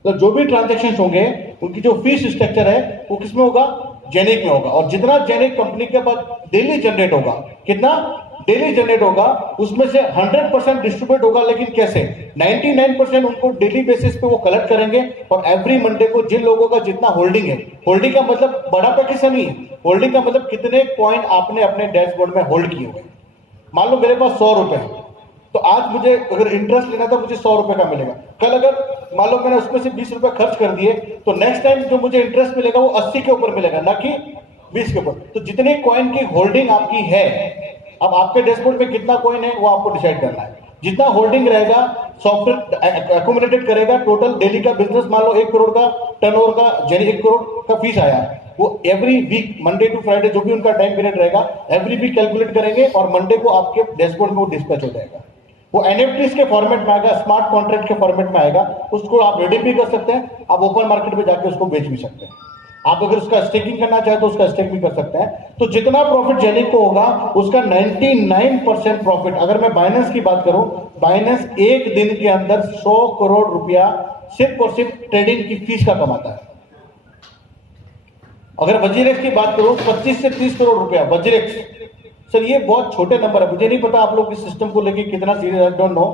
तो जो भी ट्रांजेक्शन होंगे उनकी जो फीस स्ट्रक्चर है वो किसमें होगा? जेनिक में होगा। और जितना जेनिक कंपनी के पास डेली जनरेट होगा, कितना डेली जनरेट होगा, उसमें से 100% डिस्ट्रीब्यूट होगा। लेकिन कैसे? 99% उनको डेली बेसिस पे वो कलेक्ट करेंगे, और एवरी मंडे को जिन लोगों का जितना होल्डिंग है, होल्डिंग का मतलब बड़ा पैकेज नहीं है, होल्डिंग का मतलब कितने कॉइन आपने अपने डैशबोर्ड में होल्ड किए हुए। मान लो मेरे पास 100 रुपए है, तो आज मुझे अगर इंटरेस्ट लेना था, मुझे 100 रुपए का मिलेगा। कल अगर मान लो मैंने उसमें से 20 रुपए खर्च कर दिए, तो नेक्स्ट टाइम जो मुझे इंटरेस्ट मिलेगा वो 80 के ऊपर मिलेगा, ना कि 20 के ऊपर। तो जितने कॉइन की होल्डिंग आपकी है, अब आपके डैशबोर्ड में कितना कॉइन है वो आपको डिसाइड करना है। जितना होल्डिंग रहेगा, सॉफ्टवेयर एक्यूमुलेटेड करेगा, टोटल डेली का बिजनेस मान लो 1 करोड़ का टर्नओवर का, यानी 1 करोड़ का फीस आया, वो every week Monday to Friday जो भी उनका टाइम पीरियड रहेगा, एवरी वीक कैलकुलेट करेंगे, और मंडे को आपके डैशबोर्ड में वो डिस्पैच हो जाएगा। वो एनएफटीज के फॉर्मेट में आएगा, स्मार्ट कॉन्ट्रैक्ट के फॉर्मेट में आएगा, उसको आप रिडीम भी कर सकते हैं, आप ओपन मार्केट में जाके उसको बेच भी सकते हैं। आप अगर उसका स्टेकिंग करना चाहे तो उसका स्टेक भी कर सकते हैं। तो जितना प्रॉफिट जेनिक को होगा उसका 99% प्रॉफिट, अगर मैं बाइनेंस की बात करूं, बाइनेंस एक दिन के अंदर 100 करोड़ रुपया सिर्फ और सिर्फ ट्रेडिंग की फीस का कमाता है। अगर वजीरेक्स की बात करूं 25 से 30 करोड़ रुपया वजीरेक्स, सर ये बहुत छोटे नंबर है। मुझे नहीं पता आप लोग इस सिस्टम को लेके कितना serious, I don't know,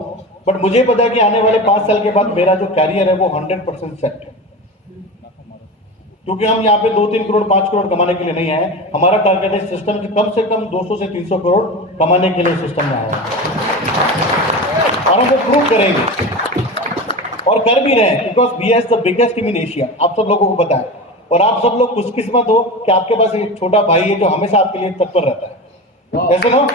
but मुझे पता है कि आने वाले 5 साल के बाद मेरा जो कैरियर है वो 100% सेट है। क्योंकि हम यहाँ पे 2-3 करोड़ 5 करोड़ कमाने के लिए नहीं आए, हमारा टारगेट है सिस्टम से कम 200 से 300 करोड़ कमाने के लिए सिस्टम में आया है और हम वो प्रूव करेंगे और कर भी रहे हैं, because we has the biggest team in Asia. आप सब लोगों को पता है और आप सब लोग खुशकिस्मत हो कि आपके पास एक छोटा भाई है जो हमेशा आपके लिए तत्पर रहता है। कैसे ना,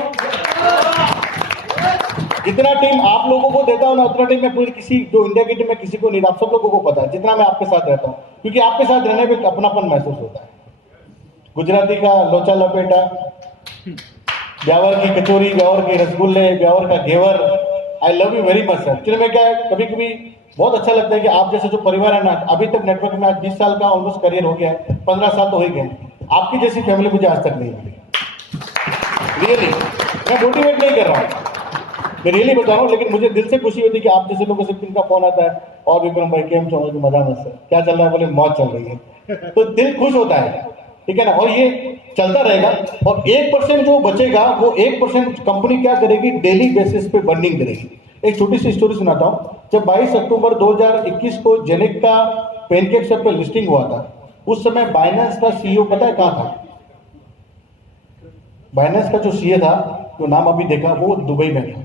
जितना टीम आप लोगों को देता हूं ना उतना टीम मैं पूरी किसी जो इंडिया की टीम में किसी को नहीं, आप सब लोगों को पता है जितना मैं आपके साथ रहता हूं, क्योंकि आपके साथ रहने में अपनापन महसूस होता है। गुजराती का लोचा लपेटा, ब्यावर की कचौरी, ब्यावर के रसगुल्ले, ब्यावर का घेवर, I love you very much sir. Actually में क्या है, कभी कभी बहुत अच्छा लगता है कि आप जैसे जो परिवार है ना, अभी तक नेटवर्क में आज 20 साल का ऑलमोस्ट करियर हो गया है, 15 साल तो हो ही गए, आपकी जैसी फैमिली मुझे आज तक नहीं मिली। रियली मैं मोटिवेट नहीं कर रहा हूँ, मैं रियली बता रहा हूँ, लेकिन मुझे दिल से खुशी होती है कि आप जैसे लोगों से जिनका फोन आता है और विक्रम भाई केम चौंगे की मजा मत सर, क्या चल रहा है, बोले मौज चल रही है, तो दिल खुश होता है, ठीक है ना। और ये चलता रहेगा और 1% जो बचेगा वो 1% कंपनी क्या करेगी, डेली बेसिस पे बर्निंग करेगी। एक छोटी सी स्टोरी सुनाता हूँ। जब 22 अक्टूबर 2021 को जेनिक का पैनकेक सर पे लिस्टिंग हुआ था, उस समय बाइनेंस का सीईओ पता है कहां था? बाइनेंस का जो सीए था, जो नाम अभी देखा, वो दुबई में था।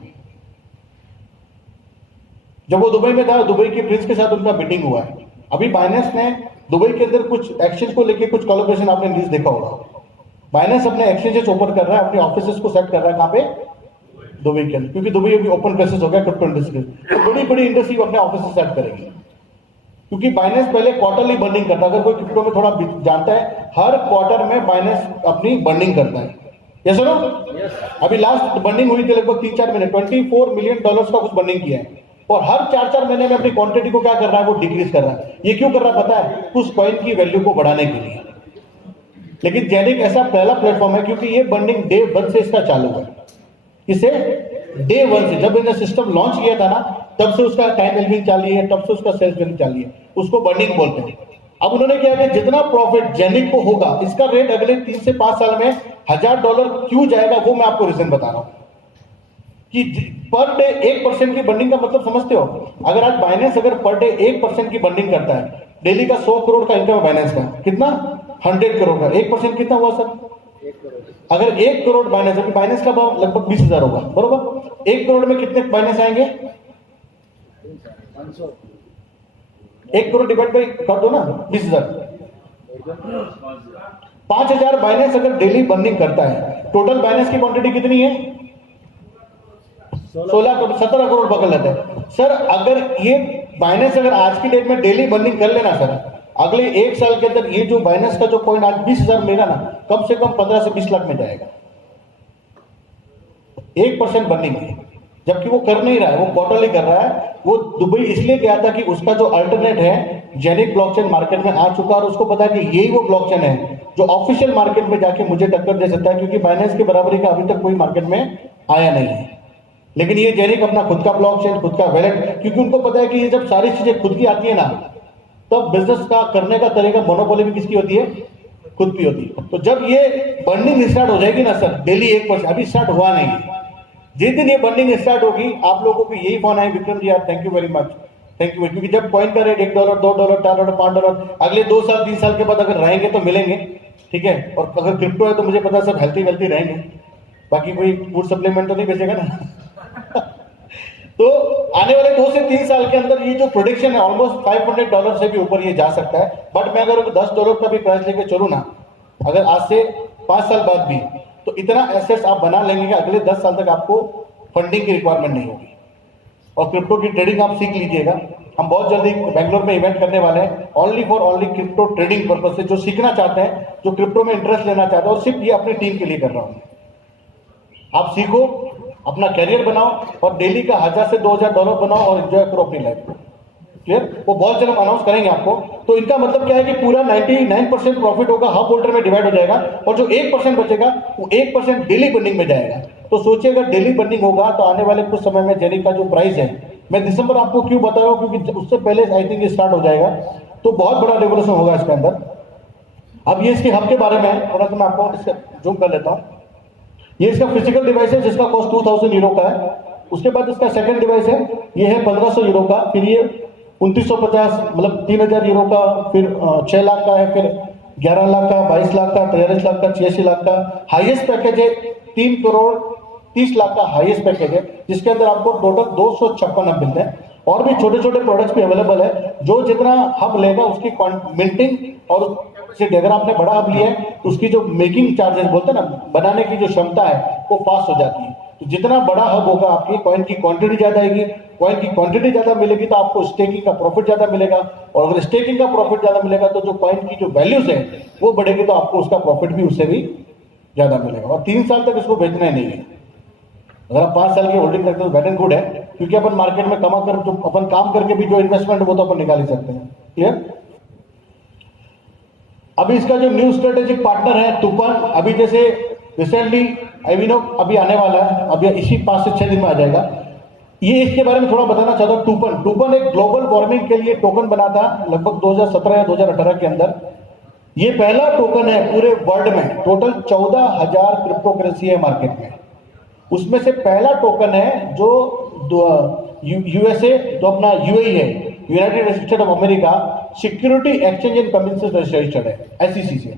जब वो दुबई में था, दुबई के प्रिंस के साथ उनका मीटिंग हुआ है। अभी बाइनेंस ने दुबई के अंदर कुछ एक्सचेंज को लेके कुछ कोलैबोरेशन आपने न्यूज देखा होगा। बाइनेंस अपने एक्सचेंजेस ओपन कर रहा है, अपने ऑफिसेस को सेट कर रहा है, कहां पे? दुबई के अंदर, क्योंकि दुबई अभी ओपन प्लेसेस हो गया क्रिप्टो इंडस्ट्री, तो बड़ी बड़ी इंडस्ट्री अपने ऑफिस सेट करेगी। क्योंकि बाइनेंस पहले क्वार्टरली बर्निंग करता है, अगर कोई क्रिप्टो में थोड़ा जानता है, हर क्वार्टर में बाइनेंस अपनी बर्निंग करता है। यस सर, अभी लास्ट बर्निंग हुई थी लगभग 3-4 महीने, $24 मिलियन का कुछ बर्निंग किया है, और हर 4-4 महीने में अपनी क्वांटिटी को क्या कर रहा है, वो डिक्रीज कर रहा है। ये क्यों कर रहा है पता है? उस कॉइन की वैल्यू को बढ़ाने के लिए। लेकिन जेनिक ऐसा पहला प्लेटफॉर्म है क्योंकि ये बर्निंग डे 1 से इसका चालू है। इसे डे 1 से, जब इन्होंने सिस्टम लॉन्च किया था ना, तब से उसका टाइम एल्विंग चालू है, तब से उसका सेल्स बिलिंग चालू है, उसको बर्निंग बोलते हैं। अब उन्होंने क्या किया, जितना प्रॉफिट जेनिक को होगा, इसका रेट अगले 3 से 5 साल में $1000 क्यों जाएगा, वो मैं आपको रीजन बता रहा हूं। कि पर डे 1% की बर्निंग का मतलब समझते हो? अगर आज बाइनेंस अगर पर डे 1% की बर्निंग करता है, डेली का 100 करोड़ का इनकम है बाइनेंस का, कितना? 100 करोड़ का, 1% कितना हुआ सर? अगर 1 करोड़ बाइनेंस, अभी बाइनेंस का भाव लगभग 20,000 होगा, बरोबर? 1 करोड़ में कितने बाइनेंस आएंगे? 1 करोड़ डिवाइड बाई कर दो ना, 20,000, 5,000 बाइनेंस अगर डेली बर्निंग करता है, टोटल बाइनेंस की क्वांटिटी कितनी है? 17 करोड़ पकड़ लेते हैं सर। अगर ये बाइनेंस अगर आज की डेट में डेली बर्निंग कर लेना सर, अगले 1 साल के अंदर ये जो बाइनेंस का जो कॉइन आज 20,000 मिला ना, कम से कम 15 से 20 लाख में जाएगा। 1% बर्निंग है, जबकि वो कर नहीं रहा है, वो क्वार्टरली कर रहा है। वो दुबई इसलिए गया था कि उसका जो अल्टरनेट है जेनिक ब्लॉकचेन मार्केट में आ चुका, और उसको पता है कि यही वो ब्लॉकचेन है जो ऑफिशियल मार्केट में जाके मुझे टक्कर दे सकता है, क्योंकि बाइनेंस की बराबरी का अभी तक कोई मार्केट में आया नहीं है। लेकिन ये जेनिक अपना खुद का ब्लॉकचेन, खुद का वैलेट, क्योंकि उनको पता है कि ये जब सारी चीजें खुद की आती है ना, तब बिजनेस का करने का तरीका, मोनोपोली भी किसकी होती है? खुद की होती है। तो जब ये बर्निंग स्टार्ट हो जाएगी ना सर, डेली 1%, अभी स्टार्ट हुआ नहीं है, जिस दिन ये बर्निंग स्टार्ट होगी, आप लोगों को यही फोन आए, विक्रम जी यार thank you very much, thank you. क्योंकि जब कॉइन का रेट $1, $2, $4, $5 अगले 2 साल 3 साल के बाद अगर रहेंगे तो मिलेंगे, ठीक है। और अगर क्रिप्टो है तो मुझे पता है सब हेल्थी वेल्थी रहेंगे, बाकी कोई फूड सप्लीमेंट तो नहीं बेचेगा ना। तो आने वाले 2 से 3 साल के अंदर ये जो प्रोडिक्शन है, ऑलमोस्ट $500 से भी ऊपर ये जा सकता है। बट मैं अगर $10 का भी प्राइस लेके चलूं ना, अगर आज से 5 साल बाद भी, तो इतना एसेट्स आप बना लेंगे कि अगले 10 साल तक आपको फंडिंग की रिक्वायरमेंट नहीं होगी। और क्रिप्टो की ट्रेडिंग आप सीख लीजिएगा। हम बहुत जल्दी बेंगलोर में इवेंट करने वाले हैं, only for only crypto trading purpose से। जो सीखना चाहते हैं, जो क्रिप्टो में इंटरेस्ट लेना चाहते हैं, और सिर्फ ये अपनी टीम के लिए कर रहा हूं। आप सीखो, अपना कैरियर बनाओ और डेली का $1000 से $2000 बनाओ और एंजॉय करो अपनी लाइफ। क्लियर? वो बहुत जल्द अनाउंस करेंगे आपको। तो इनका मतलब क्या है कि पूरा 99% प्रॉफिट होगा हाफ होल्डर में डिवाइड हो जाएगा और जो 1% बचेगा वो 1% डेली बर्निंग में जाएगा। तो सोचिए अगर डेली बर्निंग होगा तो आने वाले कुछ समय में जेनिक का जो प्राइस है, मैं दिसंबर आपको क्यों बता रहा हूँ क्योंकि उससे पहले आई थिंक स्टार्ट हो जाएगा, तो बहुत बड़ा रेवोल्यूशन होगा इसके अंदर। अब ये इसके हब के बारे में थोड़ा सा मैं आपको जूम कर लेता हूँ। ये इसका फिजिकल डिवाइस है जिसका कॉस्ट 2000 यूरो का है। उसके बाद इसका सेकंड डिवाइस है, ये है 1500 यूरो का, फिर ये 2950 मतलब 3000 यूरो का, फिर 6 लाख का है, फिर 11 लाख का, 22 लाख का, 43 लाख का, 86 लाख का। हाईएस्ट पैकेज है 3 करोड़ 30 लाख का हाईएस्ट पैकेज है, जिसके अंदर आपको टोटल 256 हब मिलते हैं। और भी छोटे छोटे प्रोडक्ट्स भी अवेलेबल है। जो जितना हब लेगा उसकी मिंटिंग और अगर आपने बड़ा हब लिया है तो उसकी जो मेकिंग चार्जेस बोलते हैं ना, बनाने की जो क्षमता है वो फास्ट हो जाती है। तो जितना बड़ा हब होगा आपकी कॉइन की क्वांटिटी ज्यादा आएगी, कॉइन की क्वांटिटी ज्यादा मिलेगी तो आपको स्टेकिंग का प्रॉफिट ज्यादा मिलेगा, और अगर स्टेकिंग का प्रॉफिट ज्यादा मिलेगा तो जो कॉइन की जो वैल्यूज है वो बढ़ेगी तो आपको उसका प्रॉफिट भी उससे भी ज्यादा मिलेगा। और 3 साल तक इसको बेचना ही नहीं है। अगर आप 5 साल की होल्डिंग करते हो वेल एंड गुड है, क्योंकि अपन मार्केट में कमा कर जो अपन काम करके भी जो इन्वेस्टमेंट है वो तो अपन निकाल ही सकते हैं। क्लियर? अभी इसका जो न्यू स्ट्रेटेजिक पार्टनर है टूपन, अभी जैसे रिसेंटली एविनो अभी आने वाला है, अभी इसी 5 से 6 दिन में आ जाएगा। ये इसके बारे में थोड़ा बताना चाहता हूँ। टूपन एक ग्लोबल वार्मिंग के लिए टोकन बना था लगभग 2017 या 2018 के अंदर। ये पहला टोकन है पूरे वर्ल्ड में, टोटल 14,000 क्रिप्टो करेंसी है मार्केट में, उसमें से पहला टोकन है जो यूएसए जो अपना यूएई है, United state of America security exchange and commission registered है एसईसी से।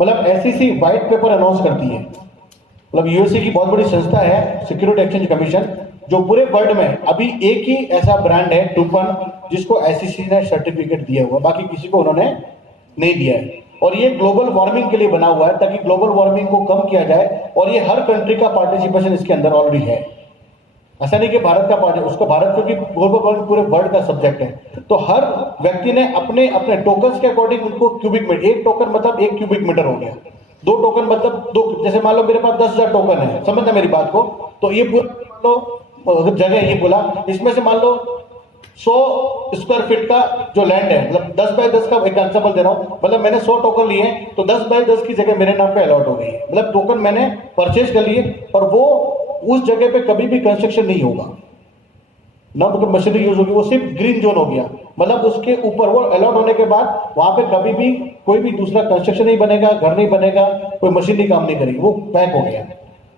मतलब एसईसी व्हाइट पेपर अनाउंस करती है, मतलब यूएसए की बहुत बड़ी संस्था है सिक्योरिटी एक्सचेंज कमीशन, जो पूरे वर्ल्ड में अभी एक ही ऐसा ब्रांड है टूपन जिसको एसईसी ने सर्टिफिकेट दिया हुआ, बाकी किसी को उन्होंने नहीं दिया है। और ये ग्लोबल वार्मिंग के लिए बना हुआ है ताकि ग्लोबल वार्मिंग को कम किया जाए, और ये हर कंट्री का पार्टिसिपेशन इसके अंदर ऑलरेडी है। ऐसा नहीं कि भारत का पार्ट है, उसका भारत क्योंकि ग्लोबल वार्मिंग पूरे वर्ल्ड का सब्जेक्ट है। तो हर व्यक्ति ने अपने अपने टोकन्स के अकॉर्डिंग उनको क्यूबिक मीटर, एक टोकन मतलब 1 क्यूबिक मीटर हो गया, 2 टोकन मतलब 2, जैसे मान लो मेरे पास 10,000 टोकन है, समझना मेरी बात को, तो ये पूरा लो जगह ये बोला, इसमें से मान लो 100 स्क्वायर फीट का जो लैंड है, मतलब 10 बाय 10 का एक एग्जांपल दे रहा हूं, मतलब मैंने 100 टोकन लिए तो 10 बाय 10 की जगह मेरे नाम पे अलॉट हो गई है। मतलब टोकन मैंने परचेज कर लिए और वो उस जगह पे कभी भी कंस्ट्रक्शन नहीं होगा ना, तो मशीनरी यूज होगी, वो सिर्फ ग्रीन जोन हो गया। मतलब उसके ऊपर वो अलॉट होने के बाद वहां पे कभी भी कोई भी दूसरा कंस्ट्रक्शन नहीं बनेगा, घर नहीं बनेगा, कोई मशीनरी काम नहीं करेगी, वो पैक हो गया।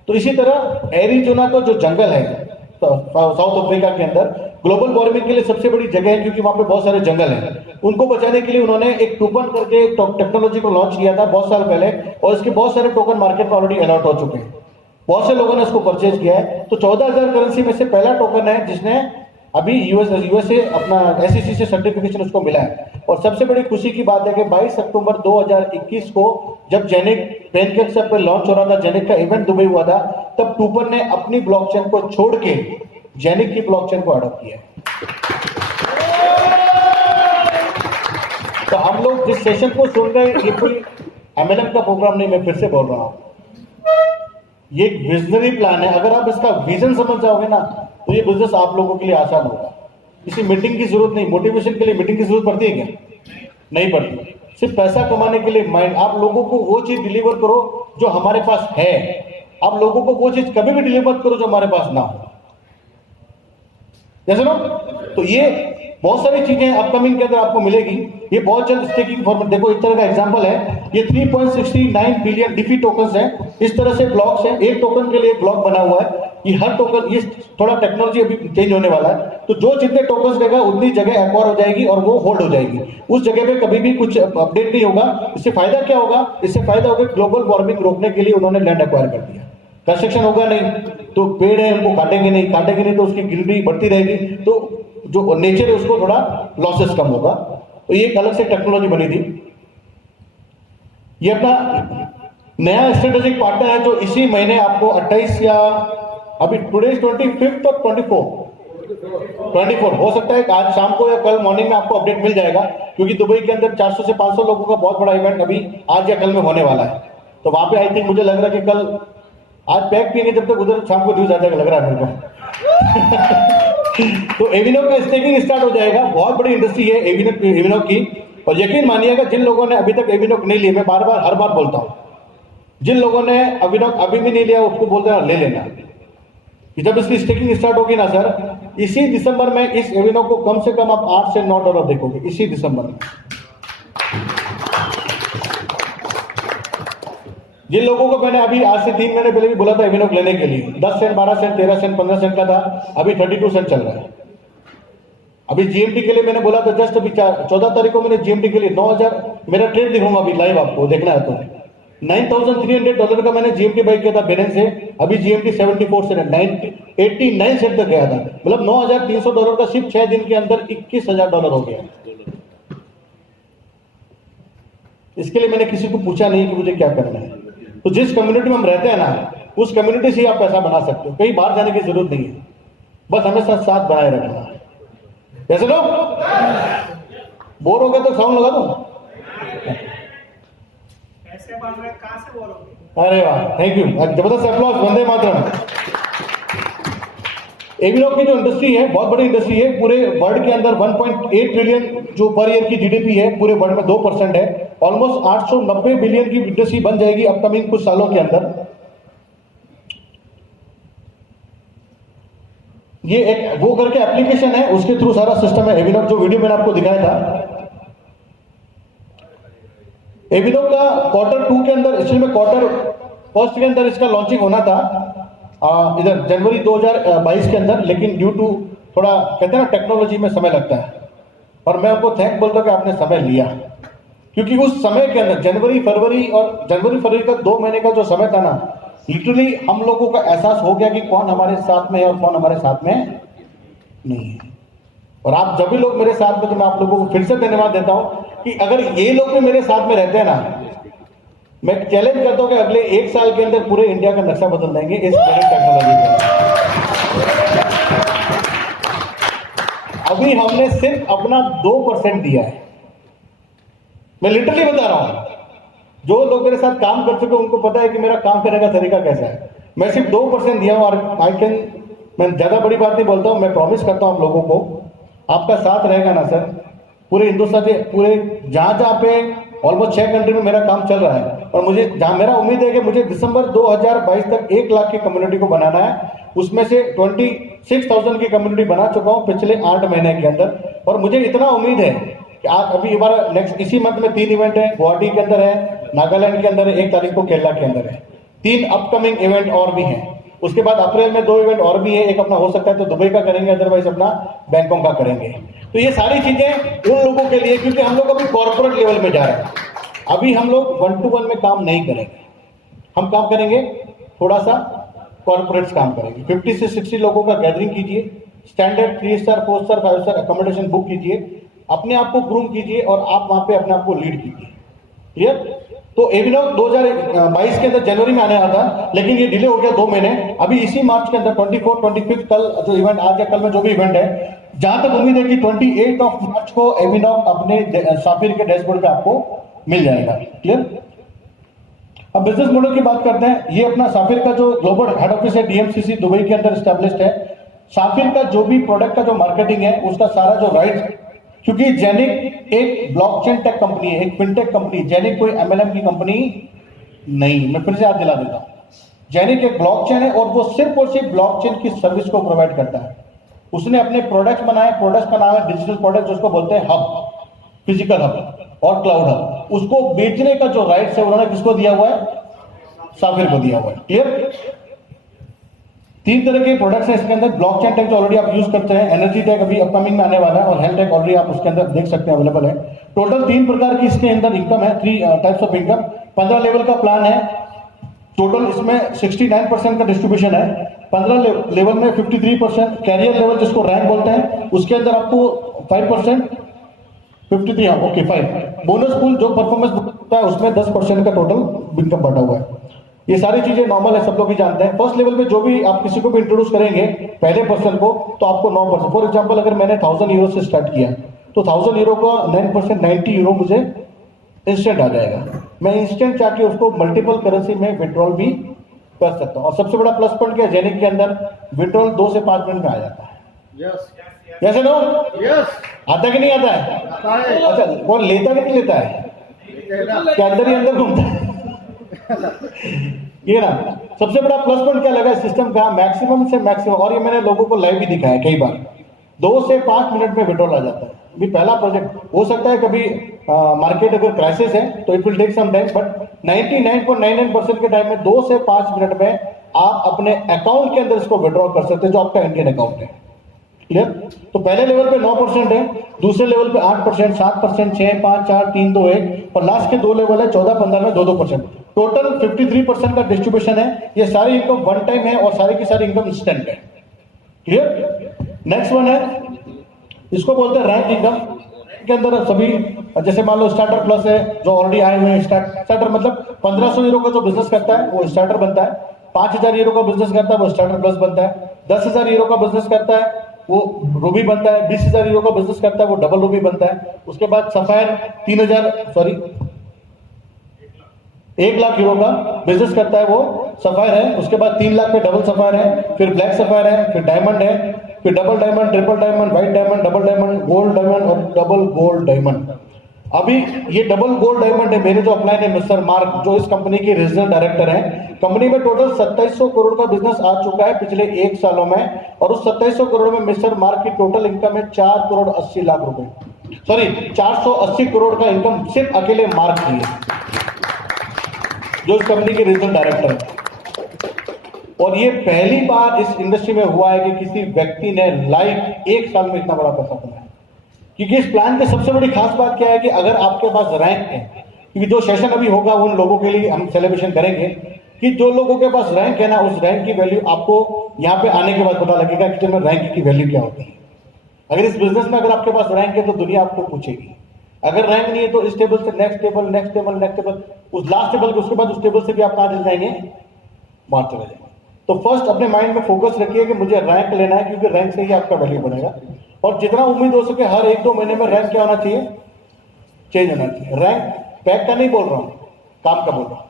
तो इसी तरह एरिजोना का जो जंगल है साउथ अफ्रीका के अंदर, ग्लोबल वार्मिंग के लिए सबसे बड़ी जगह है क्योंकि वहां पे बहुत सारे जंगल हैं। उनको बचाने के लिए उन्होंने एक टोकन करके टेक्नोलॉजी को लॉन्च किया था बहुत साल पहले, और इसके बहुत सारे टोकन मार्केट में ऑलरेडी अलॉट हो चुके हैं, बहुत से लोगों ने इसको परचेज किया है। तो 14,000 करेंसी में से पहला टोकन है जिसने अभी यूएसए अपना एसईसी से सर्टिफिकेशन उसको मिला है। और सबसे बड़ी खुशी की बात है कि 22 अक्टूबर 2021 को जब जेनिक पेनकेक सब पे लॉन्च हो रहा था, जेनिक का इवेंट दुबई हुआ था, तब टूपन ने अपनी ब्लॉकचेन को छोड़ के जेनिक की ब्लॉकचेन को अडॉप्ट किया। तो हम लोग जिस सेशन को सुन रहे हैं ये कोई एमएलएम का प्रोग्राम नहीं, मैं फिर से बोल रहा हूं, ये एक विजनरी प्लान है। अगर आप इसका विजन समझ जाओगे ना तो ये बिजनेस आप लोगों के लिए आसान होगा। किसी मीटिंग की जरूरत नहीं, मोटिवेशन के लिए मीटिंग की जरूरत पड़ती है क्या? नहीं पड़ती। सिर्फ पैसा कमाने के लिए माइंड, आप लोगों को वो चीज डिलीवर करो जो हमारे पास है, आप लोगों को वो चीज कभी भी डिलीवर करो जो हमारे पास ना हो, जैसे ना। तो ये बहुत सारी चीजें अपकमिंग के अंदर आपको मिलेगी। ये बहुत जल्द स्टेकिंग फॉर्मेट, देखो इस तरह का एग्जांपल है, ये 3.69 बिलियन डिफी टोकन्स हैं, इस तरह से ब्लॉक्स हैं, एक टोकन के लिए एक ब्लॉक बना हुआ है। ये हर टोकन, ये थोड़ा टेक्नोलॉजी अभी चेंज होने वाला है, तो जो जितने टोकन्स देगा उतनी जगह एक्वायर हो जाएगी और वो होल्ड हो जाएगी, उस जगह पे कभी भी कुछ अपडेट नहीं होगा। इससे फायदा क्या होगा? इससे फायदा होगा ग्लोबल वार्मिंग रोकने के लिए उन्होंने लैंड एक्वायर कर दिया, कंस्ट्रक्शन होगा नहीं तो पेड़ है उनको काटेंगे नहीं तो उसकी गिरवी बढ़ती रहेगी, तो जो नेचर है उसको थोड़ा लॉसेस कम होगा। तो ये एक अलग से टेक्नोलॉजी बनी थी। ये अपना नया स्ट्रेटेजिक पार्टनर है जो इसी महीने आपको 28 या अभी टुडे 25 और 24 हो सकता है आज शाम को या कल मॉर्निंग में आपको अपडेट मिल जाएगा, क्योंकि दुबई के अंदर 400 से 500 लोगों का बहुत बड़ा इवेंट अभी आज या कल में होने वाला है। तो वहां पे आई थिंक मुझे लग रहा है कि कल आज पैक पिएंगे जब तक उधर शाम को न्यूज आ जाएगा, लग रहा है मेरे को। तो एविनोक का स्टेकिंग स्टार्ट हो जाएगा। बहुत बड़ी इंडस्ट्री है एविनोक की, और यकीन मानिएगा जिन लोगों ने अभी तक एविनोक नहीं लिए, मैं बार बार हर बार बोलता हूँ, जिन लोगों ने एविनोक अभी भी नहीं लिया उसको बोलते हैं ले लेना, कि जब इसकी स्टेकिंग स्टार्ट होगी ना सर, इसी दिसंबर में इस एविनोक को कम से कम आप 8 से 9 डॉलर देखोगे, इसी दिसंबर में। जिन लोगों को मैंने अभी आज से 3 महीने पहले भी बोला था एविनोक लेने के लिए, 10 सेंट 12 सेंट 13 सेंट 15 सेंट का था, अभी 32 सेंट चल रहा है। अभी जीएमटी के लिए मैंने बोला था, जस्ट अभी 14 तारीख को मैंने जीएमटी के लिए 9000, मेरा ट्रेड दिखाऊंगा अभी लाइव, आपको देखना है तो $9,300 का मैंने जीएमटी बाई किया था बेरेन से, अभी जीएमटी 74 सेंट 89 सेंट तक गया था, मतलब $9,300 का सिर्फ 6 दिन के अंदर $21,000 हो गया। इसके लिए मैंने किसी को पूछा नहीं कि मुझे क्या करना है। तो जिस कम्युनिटी में हम रहते हैं ना, उस कम्युनिटी से ही आप पैसा बना सकते हो, कहीं बाहर जाने की जरूरत नहीं है, बस हमेशा साथ बनाए रखना। कैसे लोग बोर हो गए तो साउंड लगा दो। ऐसे बात में कहां से बोर हो गए? अरे वाह, थैंक यू, जबरदस्त अप्लॉज, वंदे मातरम। एविनोक की जो इंडस्ट्री है बहुत बड़ी इंडस्ट्री है, पूरे वर्ल्ड के अंदर 1.8 ट्रिलियन जो पर ईयर की जीडीपी है, पूरे वर्ल्ड में 2% है, ऑलमोस्ट 890 बिलियन की इंडस्ट्री बन जाएगी अपकमिंग कुछ सालों के अंदर। ये एक वो करके एप्लीकेशन है, उसके थ्रू सारा सिस्टम है एविनोक, जो वीडियो मैंने आपको दिखाया था। एविनोक का Q2 के अंदर, एक्चुअली में Q1 के अंदर इसका लॉन्चिंग होना था इधर जनवरी 2022 के अंदर, लेकिन ड्यू टू थोड़ा कहते हैं ना टेक्नोलॉजी में समय लगता है, और मैं उनको थैंक बोलता हूं कि आपने समय लिया, क्योंकि उस समय के अंदर जनवरी फरवरी का 2 महीने का जो समय था ना, लिटरली हम लोगों का एहसास हो गया कि कौन हमारे साथ में है और कौन हमारे साथ में नहीं है। और आप जब भी लोग मेरे साथ में, तो मैं आप लोगों को फिर से धन्यवाद देता हूं कि अगर ये लोग भी मेरे साथ में रहते हैं ना, मैं चैलेंज करता हूं कि अगले 1 साल के अंदर पूरे इंडिया का नक्शा बदल देंगे इस टेक्नोलॉजी का। अभी हमने सिर्फ अपना 2% दिया है, मैं लिटरली बता रहा हूं। जो लोग मेरे साथ काम कर चुके उनको पता है कि मेरा काम करने का तरीका कैसा है। मैं सिर्फ 2% दिया हूं, और मैं ज्यादा बड़ी बात नहीं बोलता हूं, मैं प्रॉमिस करता हूं आप लोगों को, आपका साथ रहेगा ना सर, पूरे हिंदुस्तान के पूरे जहां पे ऑलमोस्ट 6 कंट्री में मेरा काम चल रहा है, और मुझे जहां मेरा उम्मीद है कि मुझे दिसंबर 2022 तक 1 लाख की कम्युनिटी को बनाना है, उसमें से 26,000 की कम्युनिटी बना चुका हूं पिछले 8 महीने के अंदर। और मुझे इतना उम्मीद है कि आज अभी हमारा नेक्स्ट इसी मंथ में 3 इवेंट है, गुवाहाटी के अंदर है, नागालैंड के अंदर है, 1 तारीख को केरला के अंदर है, 3 अपकमिंग इवेंट और भी हैं। उसके बाद अप्रैल में 2 इवेंट और भी है, एक अपना हो सकता है तो दुबई का करेंगे, अदरवाइज अपना बैंकॉक का करेंगे। तो ये सारी चीजें उन लोगों के लिए, क्योंकि हम लोग अभी कॉर्पोरेट लेवल में जा रहे हैं, अभी हम लोग 1-to-1 में काम नहीं करेंगे, हम काम करेंगे थोड़ा सा कॉर्पोरेट्स काम करेंगे। 50 से 60 लोगों का गैदरिंग कीजिए, standard 3 star 4 star 5 star accommodation book कीजिए, अपने आप को ग्रूम कीजिए और आप वहां पे अपने आप को लीड कीजिए। क्लियर? तो एविनोक 2022 के अंदर जनवरी में आने वाला था, लेकिन ये डिले हो गया 2 महीने। अभी इसी मार्च के अंदर 24, 25 कल जो इवेंट, आज या कल में जो भी इवेंट है, जहां तक उम्मीद है कि 28 मार्च को एविनोक अपने साफिर के डैशबोर्ड पे आपको मिल जाएगा। क्लियर? अब बिजनेस मॉडल की बात करते हैं। ये अपना साफिर का जो ग्लोबल हेड ऑफिस है डीएमसीसी दुबई के अंदर स्टैब्लिश्ड है। साफिर का जो भी प्रोडक्ट का जो मार्केटिंग है, उसका सारा जो राइट, क्योंकि जेनिक एक ब्लॉकचेन टेक कंपनी है, एक फिनटेक कंपनी, जेनिक कोई एमएलएम की कंपनी नहीं। मैं फिर से याद दिला देता हूं, जेनिक एक ब्लॉकचेन है और वो सिर्फ और सिर्फ ब्लॉकचेन की सर्विस को प्रोवाइड करता है। उसने अपने प्रोडक्ट्स बनाए, प्रोडक्ट्स का नाम है डिजिटल प्रोडक्ट, जिसको बोलते हैं हब, फिजिकल हब और क्लाउड हब। उसको बेचने का जो राइट्स है उन्होंने किसको दिया हुआ है? साफिर को दिया हुआ है। क्लियर? 3 तरह के प्रोडक्ट्स हैं इसके अंदर। ब्लॉकचेन टेक जो ऑलरेडी आप यूज करते हैं, एनर्जी टेक अभी अपकमिंग में आने वाला है, और हेल्थ टेक ऑलरेडी आप उसके अंदर देख सकते हैं अवेलेबल है। टोटल 3 प्रकार की इसके अंदर इनकम है, 3 टाइप्स ऑफ इनकम। 15 लेवल का प्लान है टोटल, इसमें 69% का डिस्ट्रीब्यूशन है। 15 लेवल में 53%, कैरियर लेवल जिसको रैंक बोलते हैं, उसके अंदर आपको 5%, 53, हाँ ओके 5। बोनस पूल जो परफॉर्मेंस होता है उसमें 10% का टोटल इनकम बढ़ा हुआ है। ये सारी चीजें नॉर्मल है, सब लोग भी जानते हैं। फर्स्ट लेवल में जो भी आप किसी को भी इंट्रोड्यूस करेंगे पहले पर्सन को, तो आपको 9%। फॉर एग्जांपल अगर मैंने 1000 यूरो से स्टार्ट किया तो 1000 यूरो का 9% 90 यूरो मुझे इंस्टेंट आ जाएगा। मैं इंस्टेंट जाके उसको मल्टीपल करेंसी में विड्रॉल भी कर सकता हूँ। और सबसे बड़ा प्लस पॉइंट क्या है, जेनिक के अंदर विड्रॉल 2 से 5 मिनट में आ जाता है। यस नो आता कि नहीं आता है? अच्छा, कौन लेता कि नहीं लेता है? क्या अंदर ही अंदर घूमता है? ये ना सबसे बड़ा प्लस पॉइंट क्या लगा सिस्टम का, मैक्सिमम से मैक्सिमम, और ये मैंने लोगों को लाइव भी दिखाया कई बार, 2 से 5 मिनट में विड्रॉल आ जाता है। अभी पहला प्रोजेक्ट हो सकता है कभी मार्केट अगर क्राइसिस है तो it will take some time, but 99.99% के टाइम में 2 से 5 मिनट में आप अपने अकाउंट के अंदर इसको विड्रॉ कर सकते हैं, जो आपका इंडियन अकाउंट है। क्लियर? तो पहले लेवल पे 9% है, दूसरे लेवल पे 8%, 7%, 6, 5, 4, 3, 2, 1, और लास्ट के 2 लेवल है 14, 15 में 2%। टोटल 53% का डिस्ट्रीब्यूशन है। ये सारी इनकम वन टाइम है और सारी की सारी इनकम इंस्टेंट है। क्लियर? नेक्स्ट वन है, इसको बोलते हैं रैंक इनकम के अंदर सभी, जैसे मान लो स्टार्टर प्लस है जो ऑलरेडी आए हुए हैं, स्टार्टर मतलब 1500 यूरो का जो बिजनेस करता है वो स्टार्टर बनता है, 5000 यूरो का बिजनेस करता है वो स्टार्टर प्लस बनता है, 10,000 यूरो का बिजनेस करता है वो रूबी बनता है, 20,000 यूरो का बिजनेस करता है वो डबल रूबी बनता है। उसके बाद सफायर 1 लाख यूरो का बिजनेस करता है वो सफायर है। उसके बाद 3 लाख पे डबल सफायर है, फिर ब्लैक सफायर है, फिर डायमंड है, फिर double diamond, triple diamond, white diamond, double diamond, gold diamond और डबल गोल्ड डायमंड। अभी ये डबल गोल्ड डायमंड है मेरे जो अपलाइन है मिस्टर मार्क, जो इस कंपनी के रीजनल डायरेक्टर हैं। कंपनी में टोटल 2700 करोड़ का बिजनेस आ चुका है पिछले 1 सालों में, और उस 2700 करोड़ में मिस्टर मार्क की टोटल इनकम है 4 करोड़ 80 लाख रुपए, सॉरी 480 करोड़ का इनकम सिर्फ अकेले मार्क की है, जो इस कंपनी के रीजनल डायरेक्टर है। और ये पहली बार इस इंडस्ट्री में हुआ है कि किसी व्यक्ति ने लाइव 1 साल में इतना बड़ा पैसा कमाया। क्योंकि इस प्लान की सबसे बड़ी खास बात क्या है कि अगर आपके पास रैंक है, क्योंकि जो सेशन अभी होगा उन लोगों के लिए हम सेलिब्रेशन करेंगे कि जो लोगों के पास रैंक है ना, उस रैंक की वैल्यू आपको यहाँ पे आने के बाद पता लगेगा कि तुम्हें रैंक की वैल्यू क्या होती है। अगर इस बिजनेस में अगर आपके पास रैंक है तो दुनिया आपको पूछेगी, अगर रैंक नहीं है तो इस टेबल से next table, next table, next table, उस लास्ट टेबल के उसके बाद उस टेबल से भी आप कहाँ चले जाएंगे, बाहर चले जाएंगे। तो फर्स्ट अपने माइंड में फोकस रखिए कि मुझे रैंक लेना है, क्योंकि रैंक से ही आपका वैल्यू बढ़ेगा। और जितना उम्मीद हो सके हर 1-2 महीने में रैंक क्या होना चाहिए, चेंज होना चाहिए। रैंक पैक का नहीं बोल रहा हूँ, काम का बोल रहा हूँ।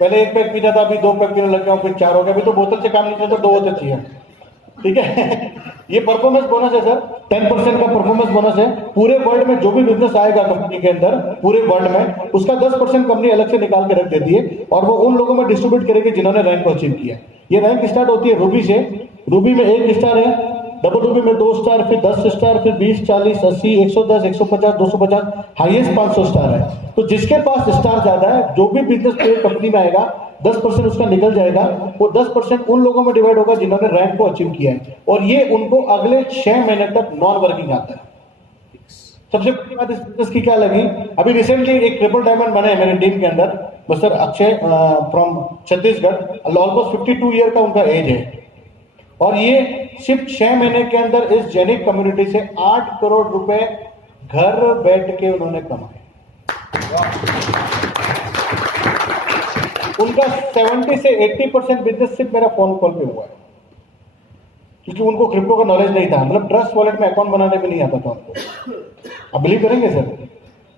पहले 1 पैक पीता था, अभी 2 पैक पीने लग गया, फिर 4 हो गया, अभी तो बोतल से काम नहीं चलता, 2 होते चाहिए। ठीक है? ये परफॉर्मेंस बोनस है सर, 10% का परफॉर्मेंस बोनस है। पूरे वर्ल्ड में जो भी बिजनेस आएगा कंपनी के अंदर, पूरे वर्ल्ड में उसका 10% कंपनी अलग से निकाल के रख देती है और वो उन लोगों में डिस्ट्रीब्यूट करेगी जिन्होंने रैंक को अचीव किया। ये रैंक स्टार्ट होती है रूबी से, रूबी में 1 स्टार है, डबल रूबी में 2 स्टार, फिर 10 स्टार, फिर 20, 40, 80, 110, 150, 250, हाईएस्ट 500 स्टार है। तो जिसके पास स्टार ज्यादा है, जो भी बिजनेस पूरी कंपनी में आएगा 10% उसका निकल जाएगा, वो 10% उन लोगों में डिवाइड होगा जिन्होंने रैंक को अचीव किया है, और ये उनको अगले 6 महीने तक नॉन वर्किंग आता है। सबसे बड़ी बात इस बिजनेस की क्या लगी, अभी रिसेंटली एक ट्रिपल डायमंड बने मेरे टीम के अंदर, mister Akshay from Chhattisgarh, almost 52 year का उनका एज है, और ये सिर्फ 6 महीने के अंदर इस जेनिक कम्युनिटी से 8 करोड़ रुपए घर बैठ के उन्होंने कमाए। उनका 70 से 80% बिजनेस सिर्फ मेरा फोन कॉल पे हुआ है, क्योंकि उनको क्रिप्टो का नॉलेज नहीं था, मतलब ट्रस्ट वॉलेट में अकाउंट बनाने में नहीं आता था उनको। आप बिलीव करेंगे सर,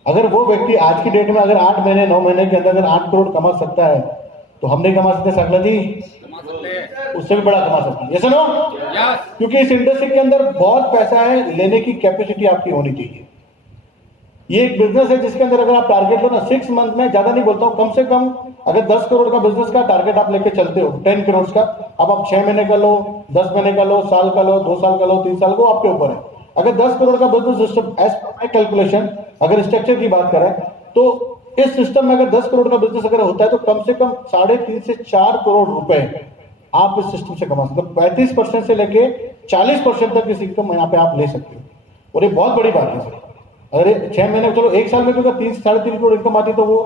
अगर वो व्यक्ति आज की डेट में अगर 8 महीने 9 महीने के अंदर अगर 8 करोड़ कमा सकता है, तो हम नहीं कमा सकते सकला जी? उससे भी बड़ा कमा सकते हैं, ऐसा ना? क्योंकि इस इंडस्ट्री के अंदर बहुत पैसा है, लेने की कैपेसिटी आपकी होनी चाहिए। ये एक बिजनेस है जिसके अंदर अगर आप टारगेट लो ना 6 मंथ में, ज्यादा नहीं बोलता हूं, कम से कम अगर 10 करोड़ का बिजनेस का टारगेट आप लेके चलते हो, 10 करोड़ का, अब आप 6 महीने का लो, 10 महीने का लो, साल का लो, 2 साल का लो, 3 साल को आपके ऊपर है। अगर 10 करोड़ का business system as per my calculation, अगर स्ट्रक्चर की बात करें तो इस सिस्टम में अगर 10 करोड़ का बिजनेस अगर होता है तो कम से कम 3.5 से 4 करोड़ रुपए आप इस सिस्टम से कमा सकते हो। 35% से लेके 40% तक इस इनकम यहाँ पे आप ले सकते हो, और ये बहुत बड़ी बात है सर। अगर 6 महीने, चलो 1 साल में भी अगर 3 से 3.5 करोड़ इनकम आती तो वो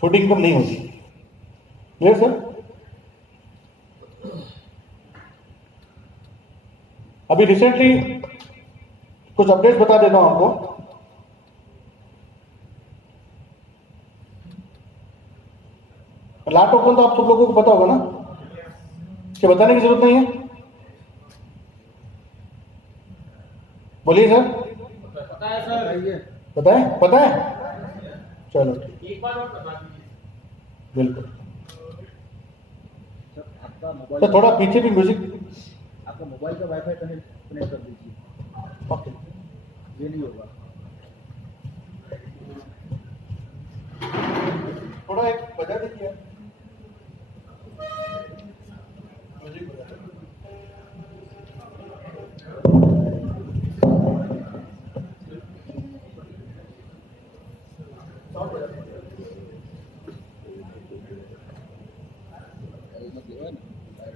छोटी इनकम नहीं होती। Clear sir? अभी रिसेंटली कुछ अपडेट्स बता देता हूं आपको। लाट ओपन तो आप सब लोगों को पता होगा ना, क्या बताने की जरूरत नहीं है? बोलिए सर। पता है सर, पता है? पता है, चलो ठीक, एक बार और बता दीजिए। बिल्कुल। आपका मोबाइल तो थोड़ा पीछे भी म्यूजिक। आपका मोबाइल का वाईफाई कनेक्ट कर दीजिए। ओके, ये नहीं होगा। थोड़ा एक बजा दीजिए।